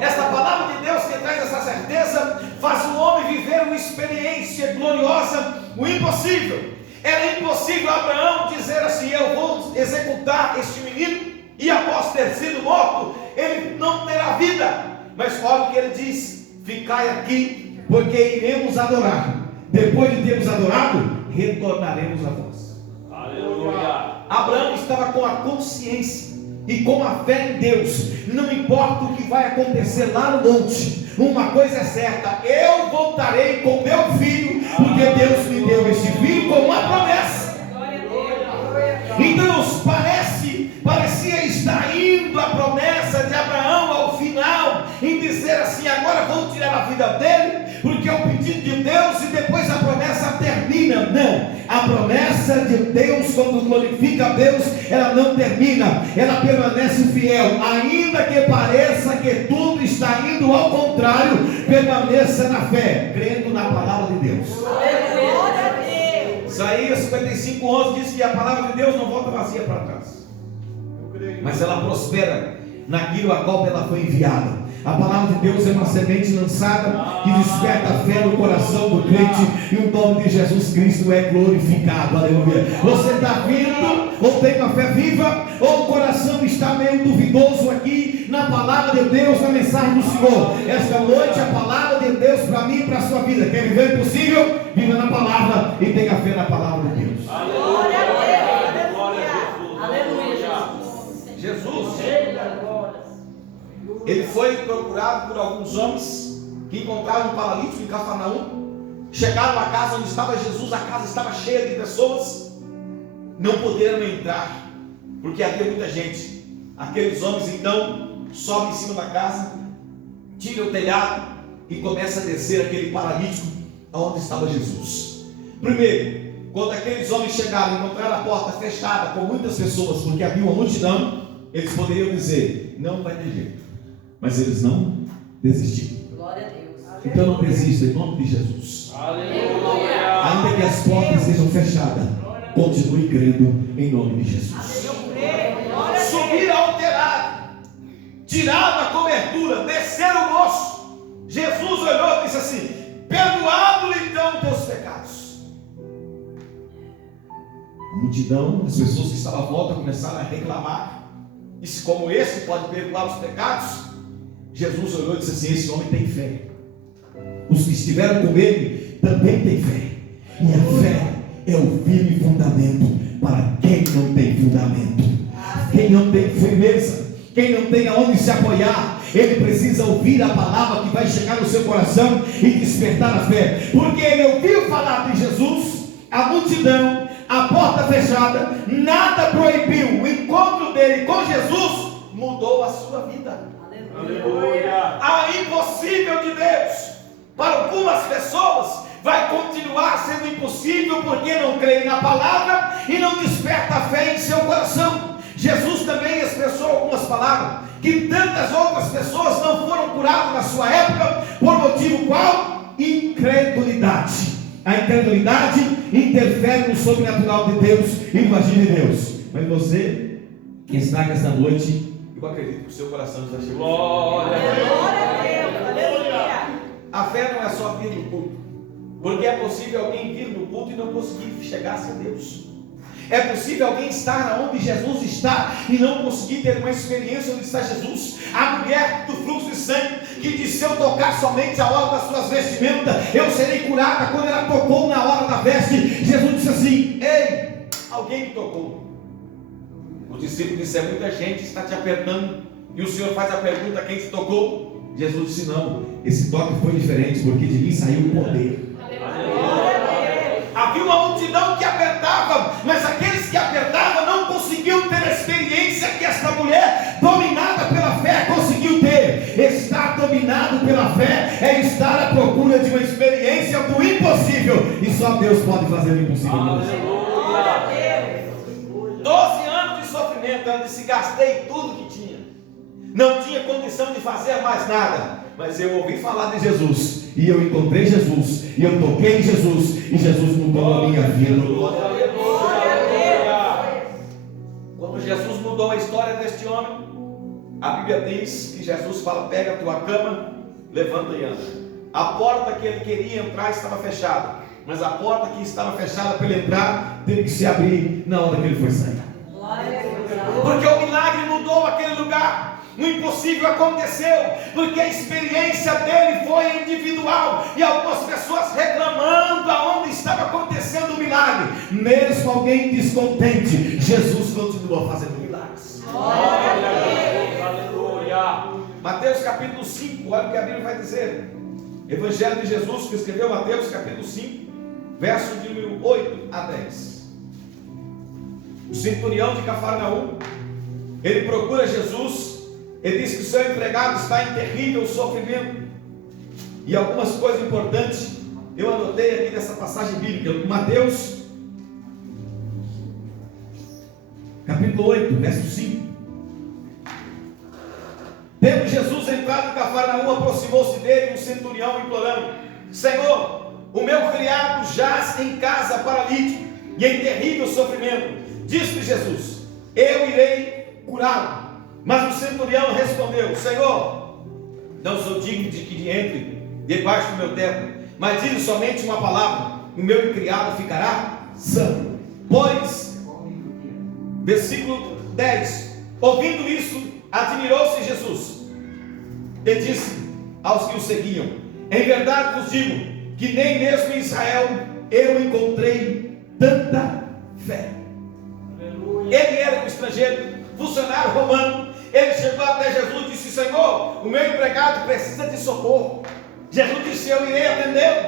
Esta palavra de Deus que traz essa certeza faz o homem viver uma experiência gloriosa, o impossível. Era impossível Abraão dizer assim: eu vou executar este menino e após ter sido morto, ele não terá vida. Mas olha o que ele diz: ficai aqui, porque iremos adorar. Depois de termos adorado, retornaremos a vós. Aleluia. Abraão estava com a consciência e com a fé em Deus. Não importa o que vai acontecer lá no monte, uma coisa é certa: eu voltarei com meu filho, porque Deus me deu este filho com uma promessa. Então parecia estar indo a promessa de Abraão ao final, em dizer assim: agora vou tirar a vida dele, porque é o pedido de Deus, e depois a promessa termina. Não, a promessa de Deus, quando glorifica a Deus, ela não termina, ela permanece fiel. Ainda que pareça que tudo está indo ao contrário, permaneça na fé, crendo na palavra de Deus. Isaías 55:11 diz que a palavra de Deus não volta vazia para trás, mas ela prospera naquilo a qual ela foi enviada. A palavra de Deus é uma semente lançada que desperta a fé no coração do crente, e o nome de Jesus Cristo é glorificado. Aleluia. Você está vindo, ou tem uma fé viva, ou o coração está meio duvidoso aqui na palavra de Deus, na mensagem do Senhor. Esta noite a palavra de Deus para mim e para a sua vida. Quer viver o impossível? Viva na palavra e tenha fé na palavra de Deus. Glória a Deus. Glória a Jesus. Aleluia. Jesus, ele foi procurado por alguns homens que encontraram um paralítico em Cafarnaum. Chegaram à casa onde estava Jesus, a casa estava cheia de pessoas, não puderam entrar, porque havia muita gente. Aqueles homens então sobem em cima da casa, tiram o telhado e começam a descer aquele paralítico aonde estava Jesus. Primeiro, quando aqueles homens chegaram e encontraram a porta fechada com muitas pessoas, porque havia uma multidão, eles poderiam dizer: não vai ter jeito. Mas eles não desistiram. Glória a Deus. Então não desista, em nome de Jesus. Aleluia. Ainda que as portas sejam fechadas, continue crendo em nome de Jesus. Subiram ao telhado, tiraram a cobertura, desceram o moço. Jesus olhou e disse assim: perdoado-lhe então os teus pecados. A multidão, as pessoas que estavam à volta começaram a reclamar. E se como esse pode perdoar os pecados? Jesus olhou e disse assim: esse homem tem fé. Os que estiveram com ele também têm fé. E a fé é o firme fundamento para quem não tem fundamento. Quem não tem firmeza, quem não tem aonde se apoiar, ele precisa ouvir a palavra que vai chegar no seu coração e despertar a fé. Porque ele ouviu falar de Jesus, a multidão, a porta fechada, nada proibiu o encontro dele com Jesus, mudou a sua vida. Aleluia. A impossível de Deus, para algumas pessoas, vai continuar sendo impossível porque não creem na palavra e não desperta a fé em seu coração. Jesus também expressou algumas palavras que tantas outras pessoas não foram curadas na sua época, por motivo qual? Incredulidade. A incredulidade interfere no sobrenatural de Deus e no agir de Deus. Mas você que está aqui esta noite, eu acredito que o seu coração está cheio. Glória a Deus. Aleluia. A fé não é só vir no culto, porque é possível alguém vir no culto e não conseguir chegar-se a Deus. É possível alguém estar onde Jesus está e não conseguir ter uma experiência onde está Jesus. A mulher do fluxo de sangue que disse: se eu tocar somente a hora das suas vestimentas, eu serei curada. Quando ela tocou na hora da veste, Jesus disse assim: ei, alguém me tocou. O discípulo disse: é muita gente está te apertando. E o Senhor faz a pergunta: quem te tocou? Jesus disse: não, esse toque foi diferente, porque de mim saiu o poder. Havia uma multidão que apertava, mas aqueles que apertavam não conseguiam ter a experiência que esta mulher, dominada pela fé, conseguiu ter. Estar dominado pela fé é estar à procura de uma experiência do impossível, e só Deus pode fazer o impossível. Aleluia. 12 anos de sofrimento, ela disse: gastei tudo que tinha, não tinha condição de fazer mais nada, mas eu ouvi falar de Jesus, e eu encontrei Jesus, e eu toquei em Jesus, e Jesus mudou a minha vida. Quando Jesus mudou a história deste homem, a Bíblia diz que Jesus fala: pega a tua cama, levanta e anda. A porta que ele queria entrar estava fechada, mas a porta que estava fechada para ele entrar teve que se abrir na hora que ele foi sair. Porque o milagre mudou aquele lugar. O impossível aconteceu, porque a experiência dele foi individual, e algumas pessoas reclamando aonde estava acontecendo o milagre. Mesmo alguém descontente, Jesus continua fazendo milagres. Glória a Deus. Aleluia. Mateus capítulo 5, olha o que a Bíblia vai dizer. Evangelho de Jesus, que escreveu Mateus capítulo 5, verso de 8 a 10. O centurião de Cafarnaum, ele procura Jesus. Ele diz que o seu empregado está em terrível sofrimento. E algumas coisas importantes eu anotei aqui nessa passagem bíblica. Mateus capítulo 8, verso 5. Tendo Jesus entrado em Cafarnaum, aproximou-se dele um centurião implorando: Senhor, o meu criado jaz em casa paralítico e em terrível sofrimento. Disse-lhe Jesus: eu irei curá-lo. Mas o centurião respondeu: Senhor, não sou digno de que entre debaixo do meu teto, mas dize somente uma palavra, o meu criado ficará são. Pois, versículo 10, ouvindo isso, admirou-se Jesus e disse aos que o seguiam: em verdade vos digo que nem mesmo em Israel eu encontrei tanta fé. Ele era um estrangeiro, funcionário romano. Ele chegou até Jesus e disse: Senhor, o meu empregado precisa de socorro. Jesus disse: eu irei atendê-lo.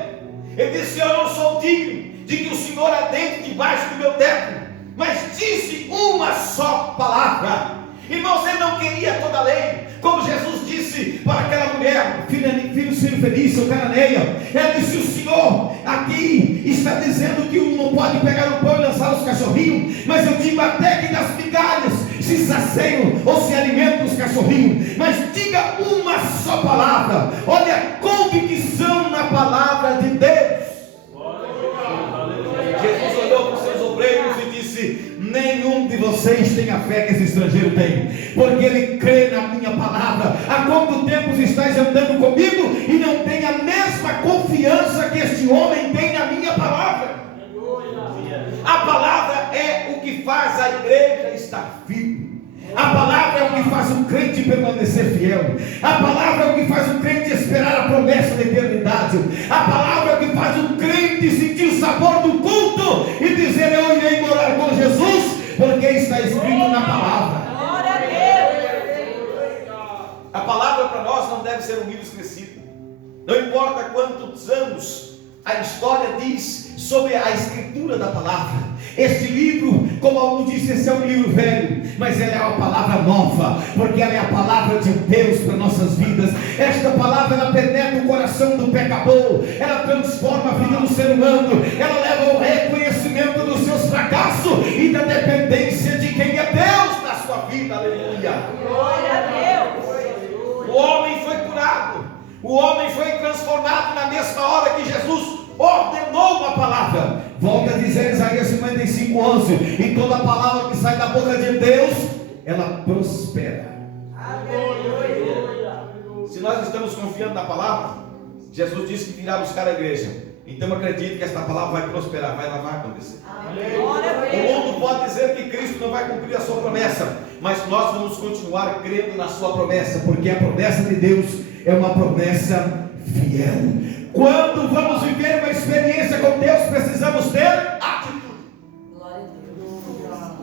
Ele disse: eu não sou digno de que o Senhor adentre debaixo do meu teto, mas disse uma só palavra. Irmãos, ele não queria toda a lei, como Jesus disse para aquela mulher, filho feliz, seu cananeia. Ele disse: o Senhor aqui está dizendo que não pode pegar o pão e lançar os cachorrinhos, mas eu digo até que das migalhas se saciam ou se alimentam os cachorrinhos. Mas diga uma só palavra. Olha a convicção na palavra de Deus. Jesus olhou para os seus obreiros e disse: nenhum de vocês tem a fé que esse estrangeiro tem, porque ele crê na minha palavra. Há quanto tempo estáis andando comigo e não tem a mesma confiança que este homem tem na minha palavra? A palavra é o que faz a igreja estar firme. A palavra é o que faz o crente permanecer fiel. A palavra é o que faz o crente esperar a promessa da eternidade. A palavra é o que faz o crente sentir o sabor do culto e dizer: eu irei morar com Jesus, porque está escrito na palavra. Glória a Deus. A palavra para nós não deve ser um livro esquecido. Não importa quantos anos a história diz sobre a escritura da palavra. Este livro, como alguns dizem, esse é um livro velho, mas ela é uma palavra nova, porque ela é a palavra de Deus para nossas vidas. Esta palavra, ela penetra o coração do pecador, ela transforma a vida do ser humano, ela leva ao reconhecimento dos seus fracassos e da dependência de quem é Deus na sua vida. Aleluia! Glória a Deus! O homem foi curado, o homem foi transformado na mesma hora que Jesus ordenou uma palavra. Volta a dizer Isaías 55:11: e toda palavra que sai da boca de Deus, ela prospera. Aleluia! Se nós estamos confiando na palavra, Jesus disse que virá buscar a igreja. Então acredite que esta palavra vai prosperar, vai acontecer. O mundo pode dizer que Cristo não vai cumprir a sua promessa, mas nós vamos continuar crendo na sua promessa, porque a promessa de Deus é uma promessa fiel. Quando vamos viver uma experiência com Deus, precisamos ter atitude.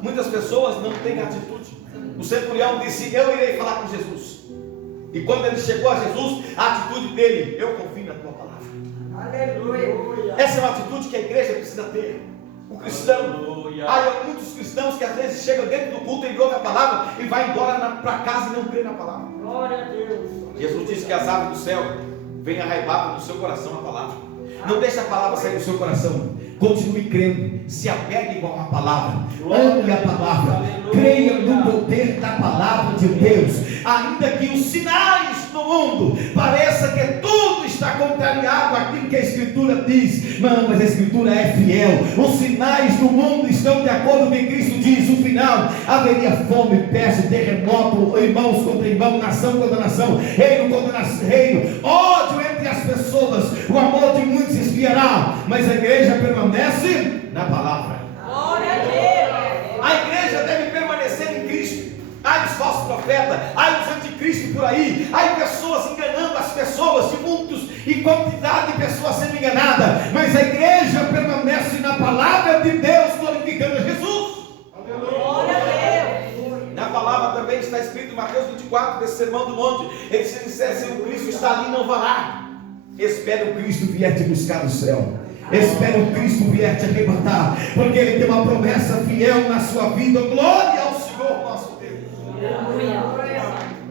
Muitas pessoas não têm atitude. O centurião disse: eu irei falar com Jesus. E quando ele chegou a Jesus, a atitude dele: eu confio na tua palavra. Aleluia! Essa é uma atitude que a igreja precisa ter. O cristão, há muitos cristãos que às vezes chegam dentro do culto e ouvem a palavra e vai embora para casa e não crê na palavra. Glória a Deus! Jesus disse que as aves do céu vem arraibar no seu coração a palavra. Não deixe a palavra sair do seu coração. Continue crendo. Se apegue igual a palavra. Ame a palavra. Creia no poder da palavra de Deus. Ainda que os sinais no mundo pareça que tudo está contrariado àquilo que a Escritura diz, mas a Escritura é fiel. Os sinais do mundo estão de acordo com o que Cristo diz. No final haveria fome, peste, terremoto, irmãos contra irmão, nação contra nação, reino contra reino, ódio entre as pessoas. O amor de muitos se esfriará, mas a igreja permanece na palavra. Glória a Deus! A igreja deve permanecer em Cristo. Há os falsos profetas, há os anticristos por aí, há pessoas enganando as pessoas, tumultos e quantidade de pessoas sendo enganadas, mas a igreja permanece na palavra de Deus, glorificando a Jesus. Glória a Deus! Na palavra também está escrito em Mateus 24, desse sermão do monte: ele se dissesse, se o Cristo está ali, não vá lá. Espere o Cristo vier te buscar do céu. Espere o Cristo vier te arrebatar, porque Ele tem uma promessa fiel na sua vida. Glória ao Senhor nosso Deus.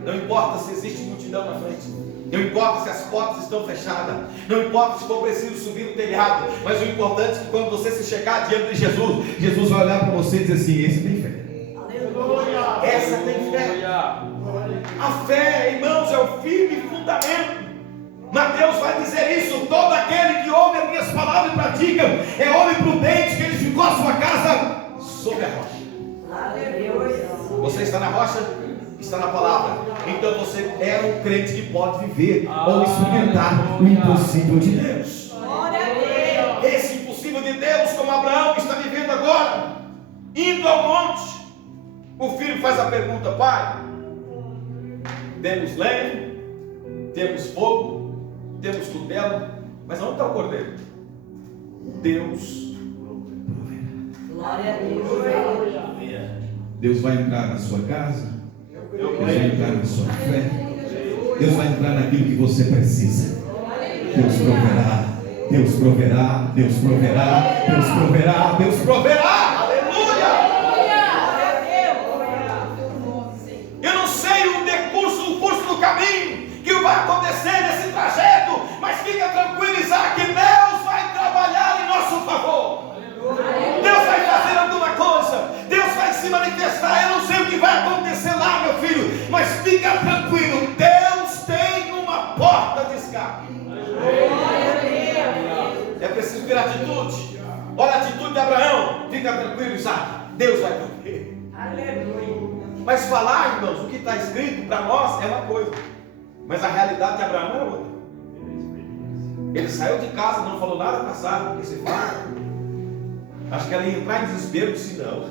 Não importa se existe multidão na frente, não importa se as portas estão fechadas, não importa se for preciso subir no telhado, mas o importante é que quando você se chegar diante de Jesus, Jesus vai olhar para você e dizer assim: esse tem fé. Essa tem fé. A fé, irmãos, é o firme fundamento. Mateus vai dizer isso: todo aquele que ouve as minhas palavras e pratica é homem prudente que edificou a sua casa sobre a rocha. Você está na rocha? Está na palavra. Então você é um crente que pode viver ou experimentar o impossível de Deus. Esse impossível de Deus, como Abraão está vivendo agora, indo ao monte. O filho faz a pergunta: pai, temos lenha, temos fogo, temos cutelo, mas onde está o cordeiro? Deus proverá. Glória a Deus. Deus vai entrar na sua casa, Deus vai entrar na sua fé, Deus vai entrar naquilo que você precisa. Deus proverá, Deus proverá, Deus proverá, Deus proverá, Deus proverá. Aleluia! Eu não sei o curso do caminho que vai acontecer nesse trajeto, mas fica tranquilo, Isaac, que Deus vai trabalhar em nosso favor. Deus vai fazer alguma coisa, Deus vai se manifestar. Eu não sei o que vai acontecer lá, meu filho, mas fica tranquilo, Deus tem uma porta de escape. É preciso ter atitude. Olha a atitude de Abraão. Fica tranquilo, Isaac, Deus vai prover. Mas falar, irmãos, o que está escrito para nós é uma coisa, mas a realidade de Abraão é outra. Ele saiu de casa, não falou nada para Sara, porque se fala, acho que ela ia entrar em desespero. Disse: não,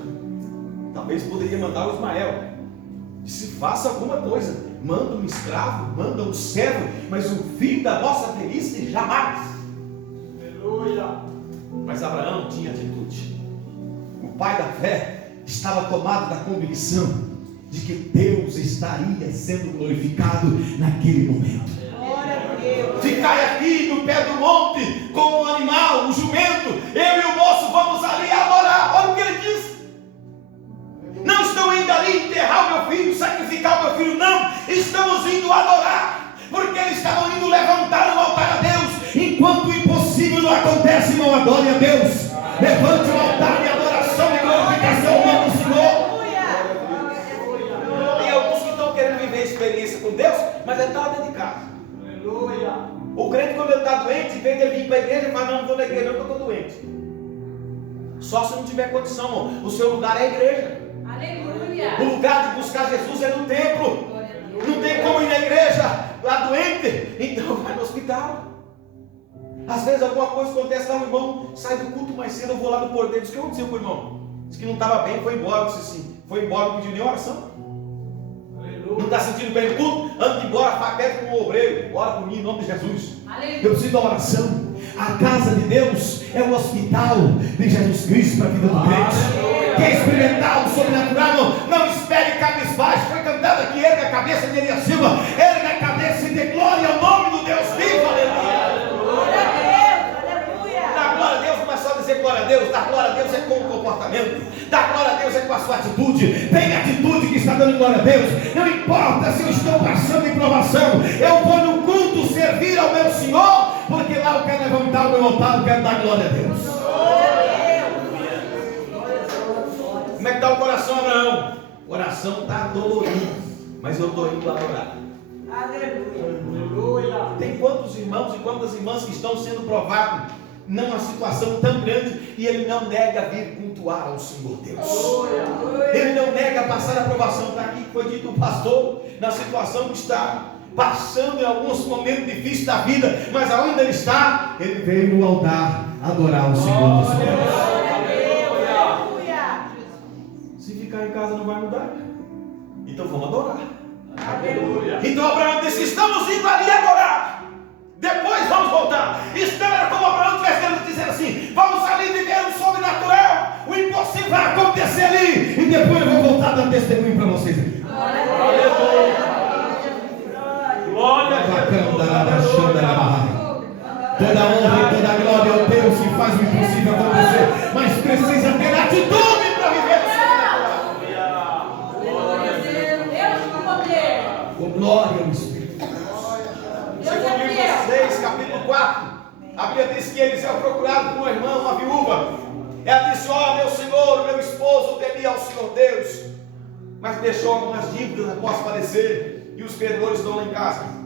talvez poderia mandar o Ismael. Disse: faça alguma coisa, manda um escravo, manda um servo, mas o fim da nossa velhice jamais. Aleluia. Mas Abraão tinha atitude. O pai da fé estava tomado da convicção de que Deus estaria sendo glorificado naquele momento. Ficai aqui no pé do monte como um animal ali enterrar o meu filho, sacrificar o meu filho. Não, estamos indo adorar, porque eles estavam indo levantar um altar a Deus. Enquanto o impossível não acontece, irmão, adore a Deus. Levante um altar de adoração e glorificação ao nome do Senhor. Tem alguns que estão querendo viver experiência com Deus, mas ele está dentro de casa. O crente, quando ele está doente, em vez de ele vir para a igreja, ele fala: não vou na igreja, não, porque eu estou doente. Só se não tiver condição, irmão. O seu lugar é a igreja. Aleluia. O lugar de buscar Jesus é no templo. Não tem como ir na igreja lá doente, então vai no hospital. Às vezes alguma coisa acontece lá, o irmão sai do culto mais cedo, eu vou lá no porteiro. Diz: o que aconteceu com o irmão? Diz que não estava bem, foi embora. Eu disse assim: foi embora, não pediu nem oração. Não está sentindo bem no culto? Antes de ir embora, pede com o obreiro. Ora por mim em nome de Jesus. Eu preciso da oração. A casa de Deus é o hospital de Jesus Cristo para a vida do crente. Quer experimentar o sobrenatural? Não espere cabisbaixo. Foi cantado aqui: erga a cabeça de Elias Silva, erga a cabeça e dê glória ao nome do Deus vivo. Aleluia. Glória a Deus. Aleluia. Dar glória a Deus não é só dizer glória a Deus. Dar glória a Deus é com o comportamento. Dar glória a Deus é com a sua atitude. Tem atitude que está dando glória a Deus. Não importa se eu estou passando em provação, eu vou no culto servir ao meu Senhor, porque lá eu quero levantar o meu altar, eu quero dar glória a Deus. Como é que está o coração, Abraão? O coração está dolorido, mas eu estou indo adorar. Aleluia. Tem quantos irmãos e quantas irmãs que estão sendo provados numa situação tão grande, e ele não nega vir cultuar ao Senhor Deus. Ele não nega passar a provação. Está aqui que foi dito o pastor, na situação que está passando em alguns momentos difíceis da vida, mas aonde ele está, ele veio no altar adorar o Senhor dos céus. Se ficar em casa não vai mudar, então vamos adorar. Aleluia. Então Abraão disse: estamos indo ali adorar, depois vamos voltar. Isso não era como Abraão estivesse dizendo assim: vamos ali viver o sobrenatural, o impossível vai acontecer ali, e depois eu vou voltar dando testemunho para vocês. Aleluia. Glória a Deus. Toda honra e toda glória ao Deus que faz o impossível acontecer, mas precisa ter atitude para viver o sobrenatural. Deus com poder. Com glória ao Espírito. Segundo livro 6, capítulo 4, a Bíblia diz que Eliseu é procurado por uma irmã, uma viúva. Ela disse: ó, meu senhor, meu esposo temia ao Senhor Deus, mas deixou algumas dívidas após falecer, e os credores estão lá em casa.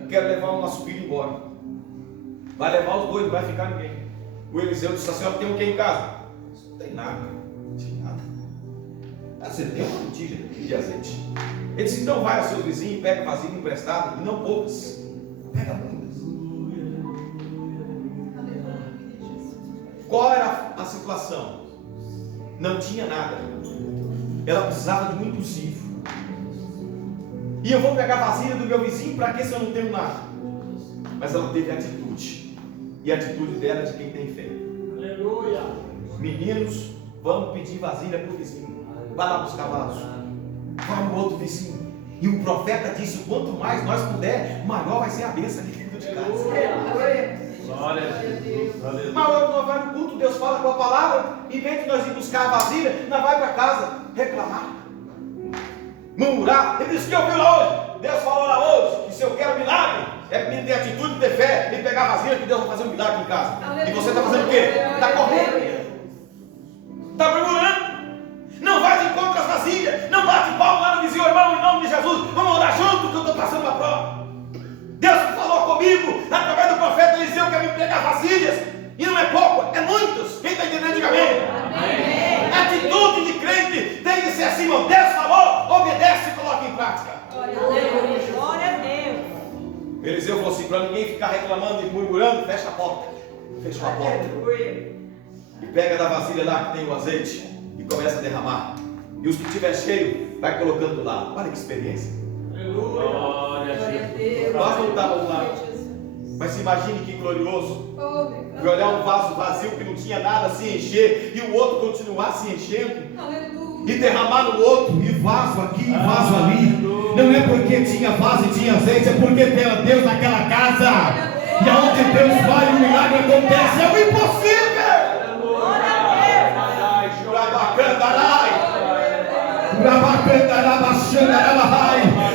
Eu quero levar o nosso filho embora. Vai levar os dois, não vai ficar ninguém. O Eliseu disse: a senhora tem o que em casa? Não tem nada. Não tem nada. Você tem uma botija de azeite. Ele disse: então vai aos seus vizinhos, pega vasilha emprestada, e não poucas, pega muitas. Qual era a situação? Não tinha nada. Ela precisava de um impossível. E eu vou pegar a vasilha do meu vizinho, para que se eu não tenho nada? Mas ela teve atitude. E a atitude dela é de quem tem fé. Aleluia. Meninos, vamos pedir vasilha para o vizinho. Vai lá buscar vaso. Vai no outro vizinho. E o profeta disse: quanto mais nós puder, maior vai ser a bênção de dentro de casa. Glória a Jesus. Mas nós vamos no culto, Deus fala com a palavra, em vez de nós ir buscar a vasilha, nós vamos para casa reclamar, murmurar. Ele disse que ouviu lá hoje. Deus falou lá hoje que se eu quero milagre, é para mim ter atitude, ter fé, e pegar a vasilha, que Deus vai fazer um milagre em casa. E você está fazendo o quê? Está correndo, está murmurando. Não vai de encontro às vasilhas, não bate palma lá no vizinho: irmão, em nome de Jesus, vamos orar junto, que eu estou passando uma prova. Deus falou comigo através do profeta Eliseu que ia me pegar vasilhas, e não é pouco, é muitas. Quem está entendendo, diga amém. Amém. A atitude de crente tem que ser assim, irmão. Deus falou, obedece e coloca em prática. Aleluia. Glória a Deus. Eliseu falou assim: para ninguém ficar reclamando e murmurando, fecha a porta. Fechou a porta. E pega da vasilha lá que tem o azeite e começa a derramar. E os que estiver cheio, vai colocando do lado. Olha que experiência. Glória a Deus. Nós não estávamos lá, mas imagine que glorioso. E olhar um vaso vazio que não tinha nada se encher, e o outro continuar se enchendo, e derramar no outro, e vaso aqui, e vaso ali. Não é porque tinha vaso e tinha azeite, é porque tem Deus naquela casa. E aonde Deus vai, o milagre acontece. É o impossível.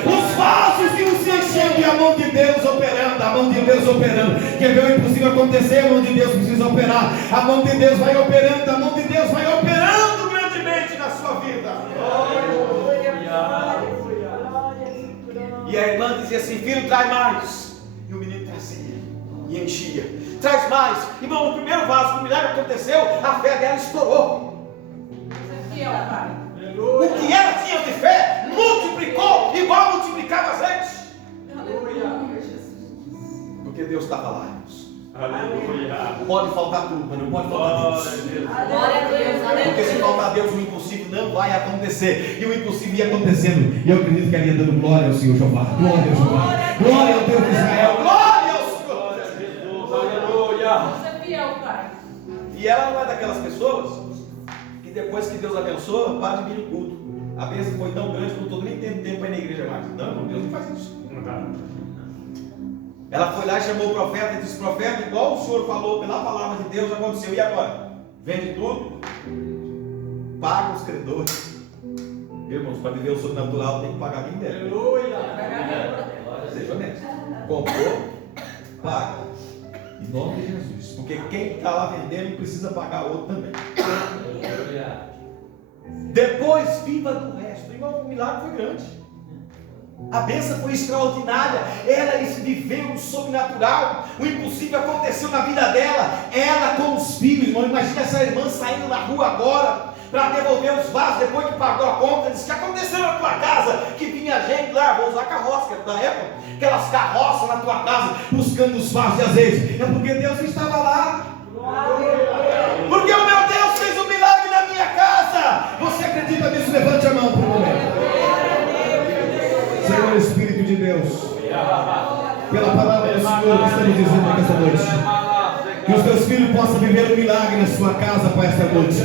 Os vasos iam se enchendo e a mão de Deus operando, a mão de Deus operando. Quer ver o impossível acontecer? A mão de Deus precisa operar. A mão de Deus vai operando, a mão de Deus vai operando grandemente na sua vida. E a irmã dizia assim: filho, traz mais. E o menino trazia e enchia. Traz mais. Irmão, no primeiro vaso que o milagre aconteceu, a fé dela estourou. O que ela tinha de fé multiplicou igual multiplicava azeite. Porque Deus estava lá. Aleluia. Pode faltar tudo, mas não pode faltar Deus. Porque se faltar Deus, o impossível não vai acontecer. E o impossível ia acontecendo. E eu acredito que ela ia dando glória ao Senhor Jeová. Glória ao Jeová. Glória ao Deus de Israel. Glória ao Senhor Jesus. Aleluia. E ela não é daquelas pessoas que depois que Deus abençoa, para de vir no culto. A bênção foi tão grande que eu não estou nem tendo tempo para ir na igreja mais. Não, Deus não faz isso. Ela foi lá e chamou o profeta e disse: profeta, igual o senhor falou pela palavra de Deus, aconteceu. E agora? Vende tudo, paga os credores. Irmãos, para viver o sobrenatural tem que pagar quem deve. Aleluia! Seja honesto. Comprou, paga. Em nome de Jesus. Porque quem está lá vendendo precisa pagar outro também. Depois viva do resto. Irmão, o milagre foi grande. A bênção foi extraordinária. Ela viveu o sobrenatural. O impossível aconteceu na vida dela. Ela com os filhos, irmão. Imagina essa irmã saindo na rua agora para devolver os vasos depois que pagou a conta. Disse: que aconteceu na tua casa? Que vinha gente lá, vou usar carroça, que é da época, aquelas carroças na tua casa buscando os vasos de azeite. É porque Deus estava lá. Porque o meu Deus fez um milagre na minha casa. Você acredita nisso? Levante a mão por um momento. Senhor Espírito de Deus, pela palavra do Senhor que estamos dizendo aqui esta noite, que os teus filhos possam viver um milagre na sua casa para esta noite.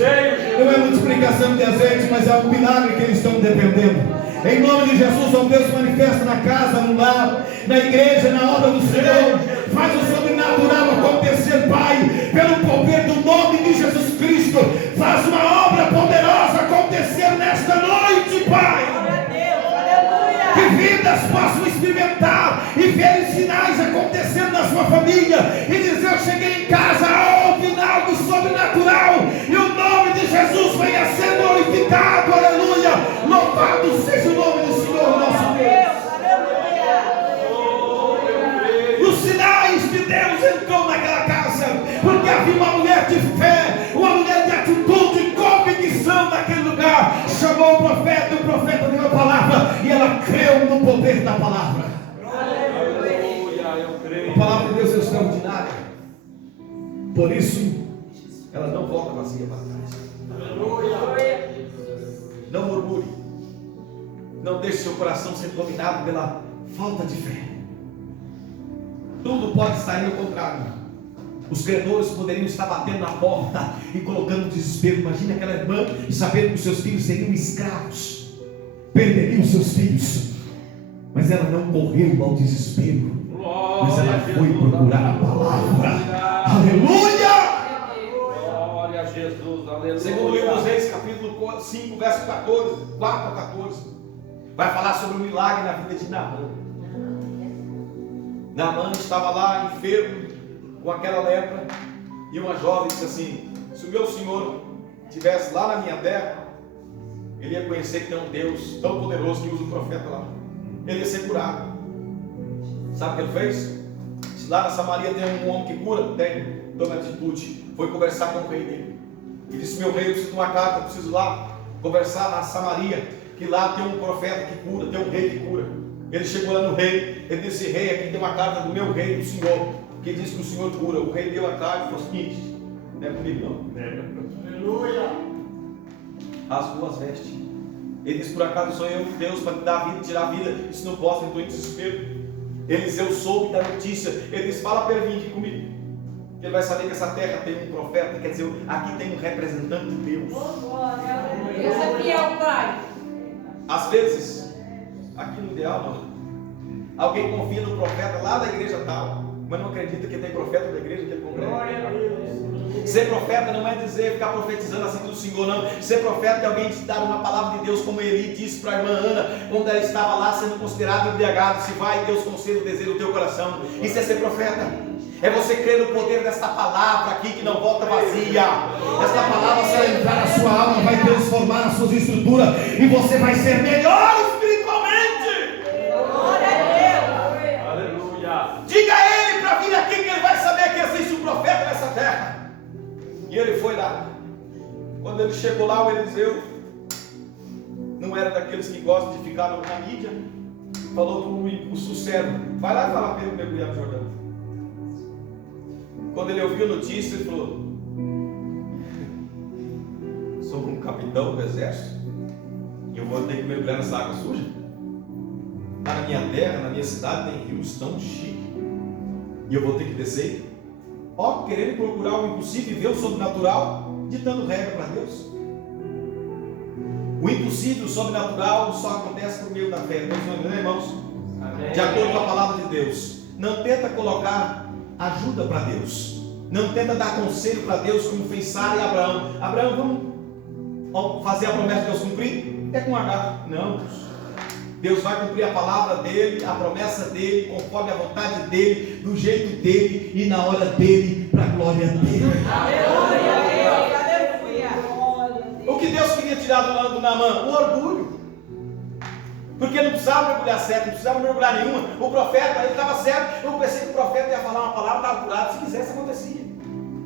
Não é multiplicação de azeite, mas é um milagre que eles estão dependendo. Em nome de Jesus, ó Deus, manifesta na casa, no lar, na igreja, na obra do Senhor. Faz o sobrenatural acontecer, Pai, pelo poder do nome de Jesus Cristo. Faz uma obra poderosa acontecer nesta noite, Pai. Que vidas possam experimentar e ver sinais acontecendo na sua família e dizer: eu cheguei em casa, houve algo sobrenatural e o nome de Jesus venha a ser glorificado. Aleluia. Louvado seja o nome do Senhor nosso Deus. Os sinais de Deus entrou naquela casa porque havia uma mulher de fé, uma mulher de atitude e convicção naquele lugar. Chamou o profeta deu a palavra e ela creu no poder da palavra. A palavra de Deus é extraordinária. Por isso ela não volta vazia para trás. Não murmure. Não deixe seu coração ser dominado pela falta de fé. Tudo pode estar indo ao contrário. Os credores poderiam estar batendo na porta e colocando desespero. Imagina aquela irmã sabendo que os seus filhos seriam escravos, perderiam os seus filhos, mas ela não correu ao desespero, mas ela foi procurar a palavra. Aleluia! Glória a Jesus, aleluia. Segundo o livro dos Reis, capítulo 5, verso 14, 4 a 14, vai falar sobre o milagre na vida de Naamã. Naamã estava lá enfermo com aquela lepra, e uma jovem disse assim: se o meu senhor estivesse lá na minha terra, ele ia conhecer que tem um Deus tão poderoso que usa o profeta lá, ele ia ser curado. Sabe o que ele fez? Lá na Samaria tem um homem que cura? Tem. Toma atitude. Foi conversar com o rei dele e disse: meu rei, eu preciso de uma carta, eu preciso lá conversar na Samaria, que lá tem um profeta que cura, tem um rei que cura. Ele chegou lá no rei, ele disse: rei, aqui tem uma carta do meu rei, do senhor, que diz que o Senhor cura. O rei deu a carta e falou o seguinte: não é comigo não. Aleluia. Rasgou as vestes. Ele disse: por acaso sou eu, Deus, para te dar a vida e tirar a vida? Isso não posso, estou em desespero. Eliseu soube da notícia. Ele disse: fala para ele vir aqui comigo. Ele vai saber que essa terra tem um profeta, quer dizer, aqui tem um representante de Deus. Deus é fiel, Pai. Às vezes, aqui no ideal, não. Alguém confia no profeta lá da igreja tal. mas não acredita que tem profeta da igreja que ele congrega. Ser profeta não é dizer ficar profetizando assim do Senhor, não. Ser profeta é alguém te dar uma palavra de Deus, como Eli disse para a irmã Ana, quando ela estava lá sendo considerada embriagada: se vai, Deus conceda o desejo do teu coração. Isso é ser profeta. É você crer no poder desta palavra aqui que não volta vazia. Esta palavra, se ela entrar na sua alma, vai transformar as suas estruturas e você vai ser melhor espiritualmente. Glória a Deus. Aleluia. Diga a ele para vir aqui que ele vai saber que existe um profeta nessa terra. E ele foi lá. Quando ele chegou lá, o Eliseu não era daqueles que gostam de ficar na mídia. Falou para o servo: vai lá e fala para ele mergulhar no Jordão. Quando ele ouviu a notícia, ele falou: sou um capitão do exército e eu vou ter que mergulhar nessa água suja? Lá na minha terra, na minha cidade, tem rios tão chiques e eu vou ter que descer? Ó, querendo procurar o impossível e ver o sobrenatural, ditando regra para Deus. O impossível, o sobrenatural, só acontece por meio da fé. Estão entendendo, irmãos? Amém. De acordo com a palavra de Deus. Não tenta colocar ajuda para Deus. Não tenta dar conselho para Deus, como fez Sara e Abraão. Abraão, vamos fazer a promessa de Deus cumprir? É com H. Não. Deus vai cumprir a palavra dele, a promessa dele, conforme a vontade dele, do jeito dele e na hora dele, para a glória dele. Aleluia. O que Deus queria tirar do Naamã? O orgulho. Porque não precisava mergulhar certo, não precisava mergulhar nenhuma. O profeta, ele estava certo. Eu pensei que o profeta ia falar uma palavra, estava curado. Se quisesse, acontecia.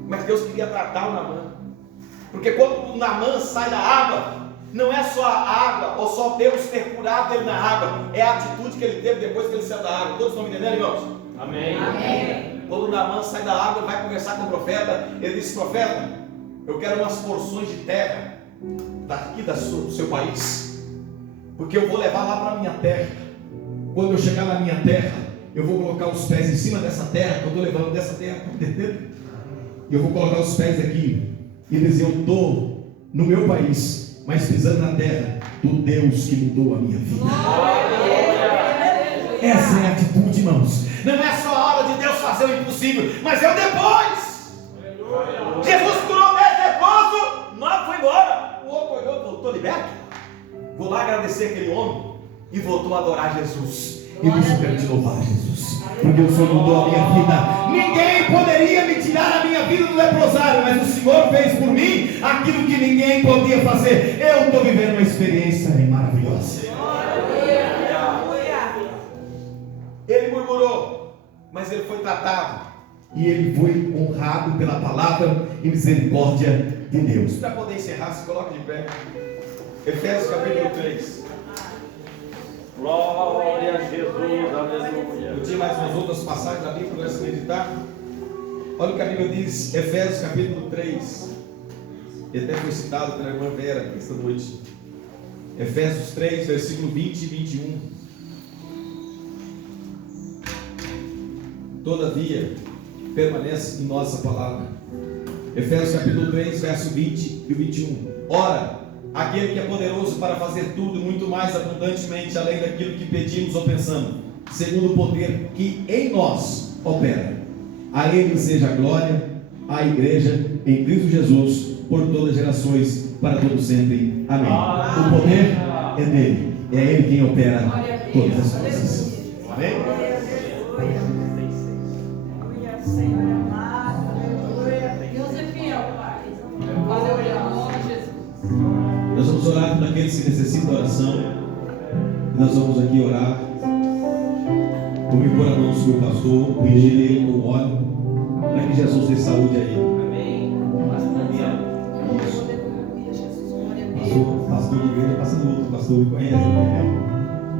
Mas Deus queria tratar o Naamã. Porque quando o Naamã sai da água, não é só a água, ou só Deus ter curado ele na água, é a atitude que ele teve depois que ele saiu da água. Todos estão me entendendo, irmãos? Amém. Amém. Quando o Naamã sai da água, ele vai conversar com o profeta. Ele disse: profeta, eu quero umas porções de terra daqui do seu país, porque eu vou levar lá para a minha terra. Quando eu chegar na minha terra, eu vou colocar os pés em cima dessa terra, que eu estou levando dessa terra, entendeu? E eu vou colocar os pés aqui e dizer: eu estou no meu país, mas pisando na terra do Deus que mudou a minha vida. Essa é a atitude, irmãos. Não é só a hora de Deus fazer o impossível, mas é o depois. Jesus curou 10 leprosos, 9 foi embora. O outro olhou, voltou liberto. Vou lá agradecer aquele homem e voltou a adorar Jesus. E disse: eu quero te louvar, Jesus, porque o Senhor mudou a minha vida. Ninguém poderia me tirar a minha vida do leprosário, mas o Senhor fez por mim aquilo que ninguém podia fazer. Eu estou vivendo uma experiência maravilhosa. Ele murmurou, mas ele foi tratado e ele foi honrado pela palavra e misericórdia de Deus. Para poder encerrar, se coloque de pé. Efésios capítulo 3. Glória a Jesus, aleluia. Eu tinha mais umas outras passagens da Bíblia para nós meditar. Olha o que a Bíblia diz, Efésios capítulo 3. Ele até foi citado pela irmã Vera esta noite. Efésios 3, versículo 20 e 21. Todavia, permanece em nós a palavra. Efésios capítulo 3, verso 20 e 21. Ora, aquele que é poderoso para fazer tudo muito mais abundantemente além daquilo que pedimos ou pensamos, segundo o poder que em nós opera. A Ele seja a glória, à Igreja, em Cristo Jesus, por todas as gerações, para todo sempre. Amém. O poder é dele, é Ele quem opera todas as coisas. Amém? Senhor amado, aleluia. Deus é fiel, Pai. Aleluia, Jesus. Nós vamos orar por aqueles que necessitam de oração. E nós vamos aqui orar. Vou impor a mão sobre o pastor, ungir ele com óleo, para que Jesus dê saúde a ele. Amém. Pastor de igreja, passando outro pastor me conhece, né?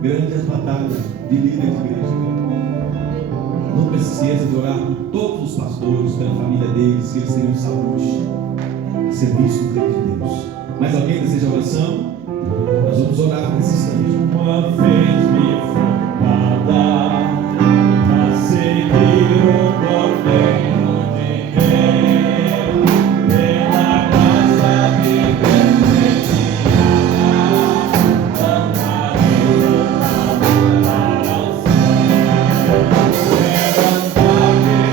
Grandes batalhas de líder de igreja. Nunca se esqueça de orar por todos os pastores, pela família deles, que eles tenham saúde, serviço do reino de Deus. Mais alguém deseja oração? Nós vamos orar nesse instante. Uma vez me formada a seguir o Cordeiro de Deus, pela graça que descendiana, andarei para o céu, levantar-me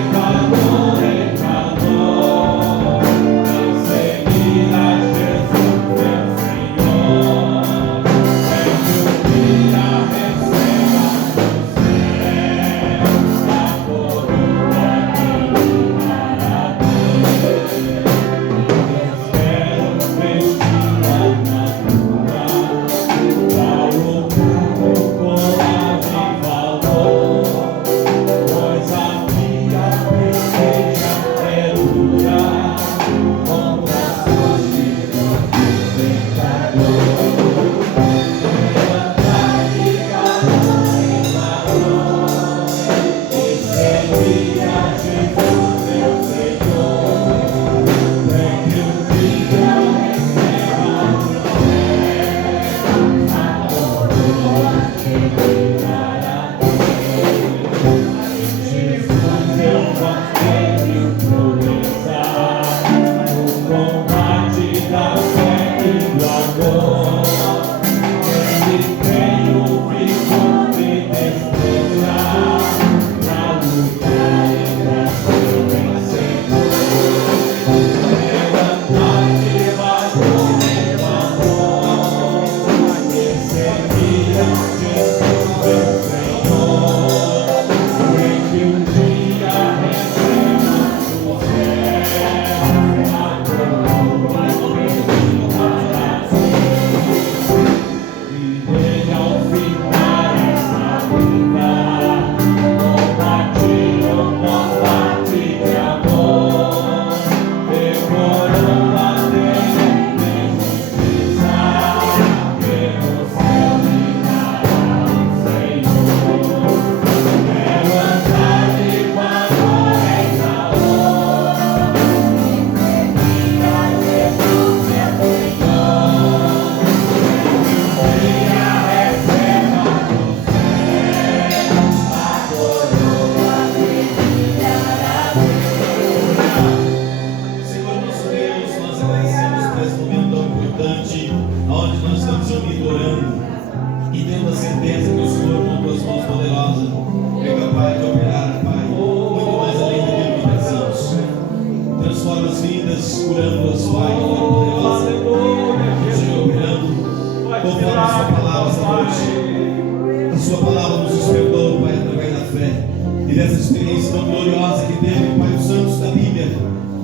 e dessa experiência tão gloriosa que teve, Pai, os santos da Bíblia,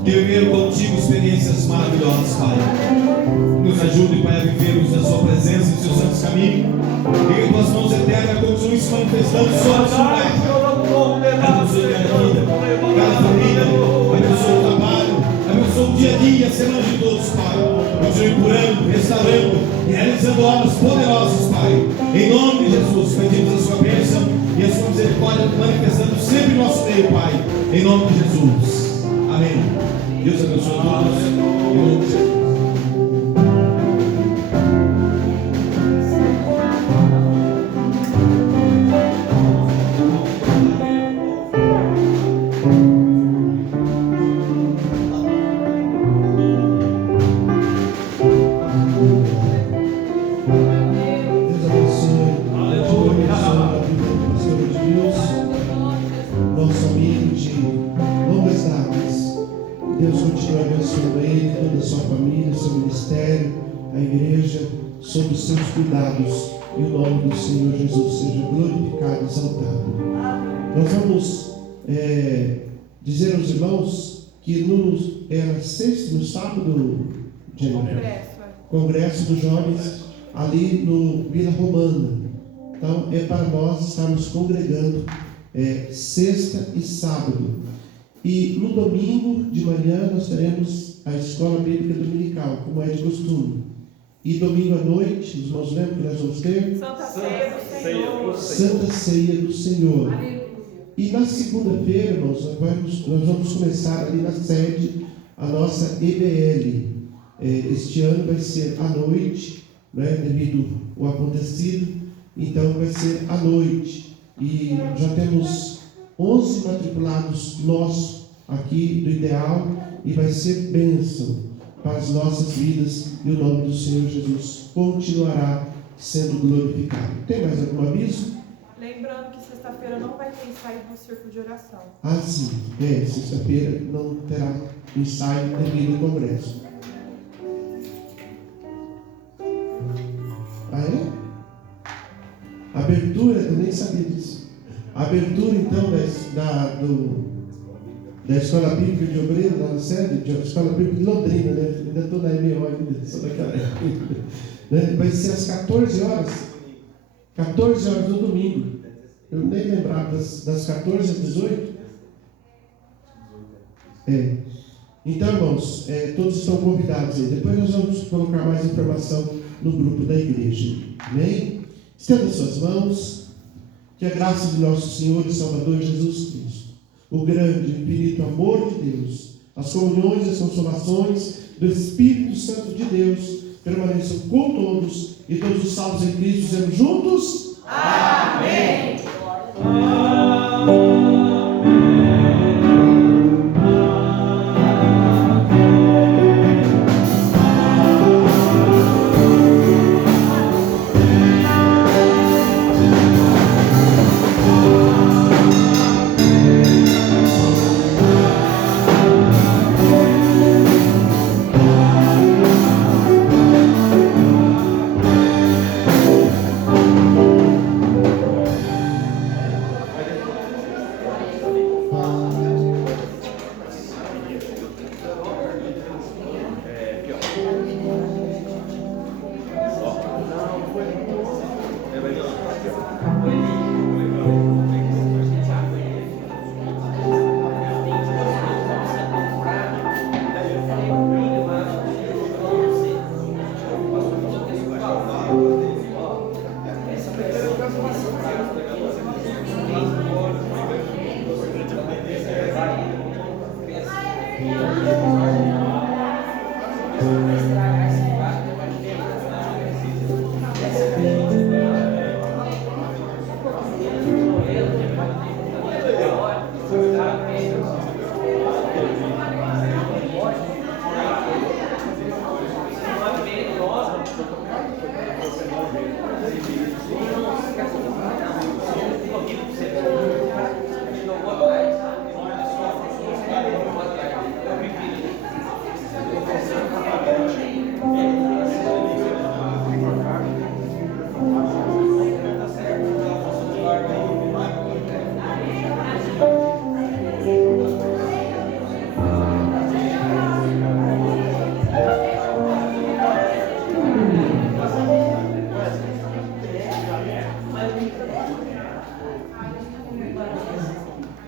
que viveram contigo experiências maravilhosas, Pai. Nos ajude, Pai, a vivermos na Sua presença e Seus santos caminhos, e que Tuas mãos eternas continuem se manifestando sobre a Sua terra. Abençoe cada vida, cada família, abençoe o trabalho, abençoe o dia a dia, a semana de todos, Pai. Continue curando, restaurando e realizando obras poderosas, Pai. Em nome de Jesus, pedimos a Sua bênção e a Sua misericórdia manifestando sempre em nosso meio, Pai. Em nome de Jesus. Amém. Deus abençoe a todos. Em nome de Jesus. Deus continue abençoando ele, toda a sua família, seu ministério, a igreja, sob os seus cuidados. E o nome do Senhor Jesus seja glorificado e exaltado. Nós vamos dizer aos irmãos que era sexta, no sábado, Congresso dos Jovens, ali no Vila Romana. Então, é para nós estarmos congregando sexta e sábado. E no domingo de manhã nós teremos a escola bíblica dominical, como é de costume. E domingo à noite, os irmãos lembram que nós vamos ter? Santa Ceia do Senhor. Santa Ceia do Senhor. E na segunda-feira, irmãos, nós vamos começar ali na sede a nossa EBL. Este ano vai ser à noite, né, devido ao acontecido. Então vai ser à noite. E já temos 11 matriculados nossos aqui do Ideal, e vai ser bênção para as nossas vidas, e o nome do Senhor Jesus continuará sendo glorificado. Tem mais algum aviso? Lembrando que sexta-feira não vai ter ensaio do círculo de oração. Ah, sim. Sexta-feira não terá ensaio devido ao congresso. Ah, é? Abertura, eu nem sabia disso. A abertura, então, da Escola Bíblica de Obreiro, lá na sede, da Escola Bíblica de Londrina, né? Ainda estou na MO, ainda sou daquela época. Vai ser às 14 horas. 14 horas no domingo. Eu nem lembrava das 14 às 18. Então, irmãos, todos estão convidados aí. Depois nós vamos colocar mais informação no grupo da igreja. Amém? Estenda suas mãos. Que a graça de nosso Senhor e Salvador Jesus Cristo, o grande e infinito amor de Deus, as comunhões e as consolações do Espírito Santo de Deus permaneçam com todos, e todos os salvos em Cristo dizemos juntos. Amém. Amém.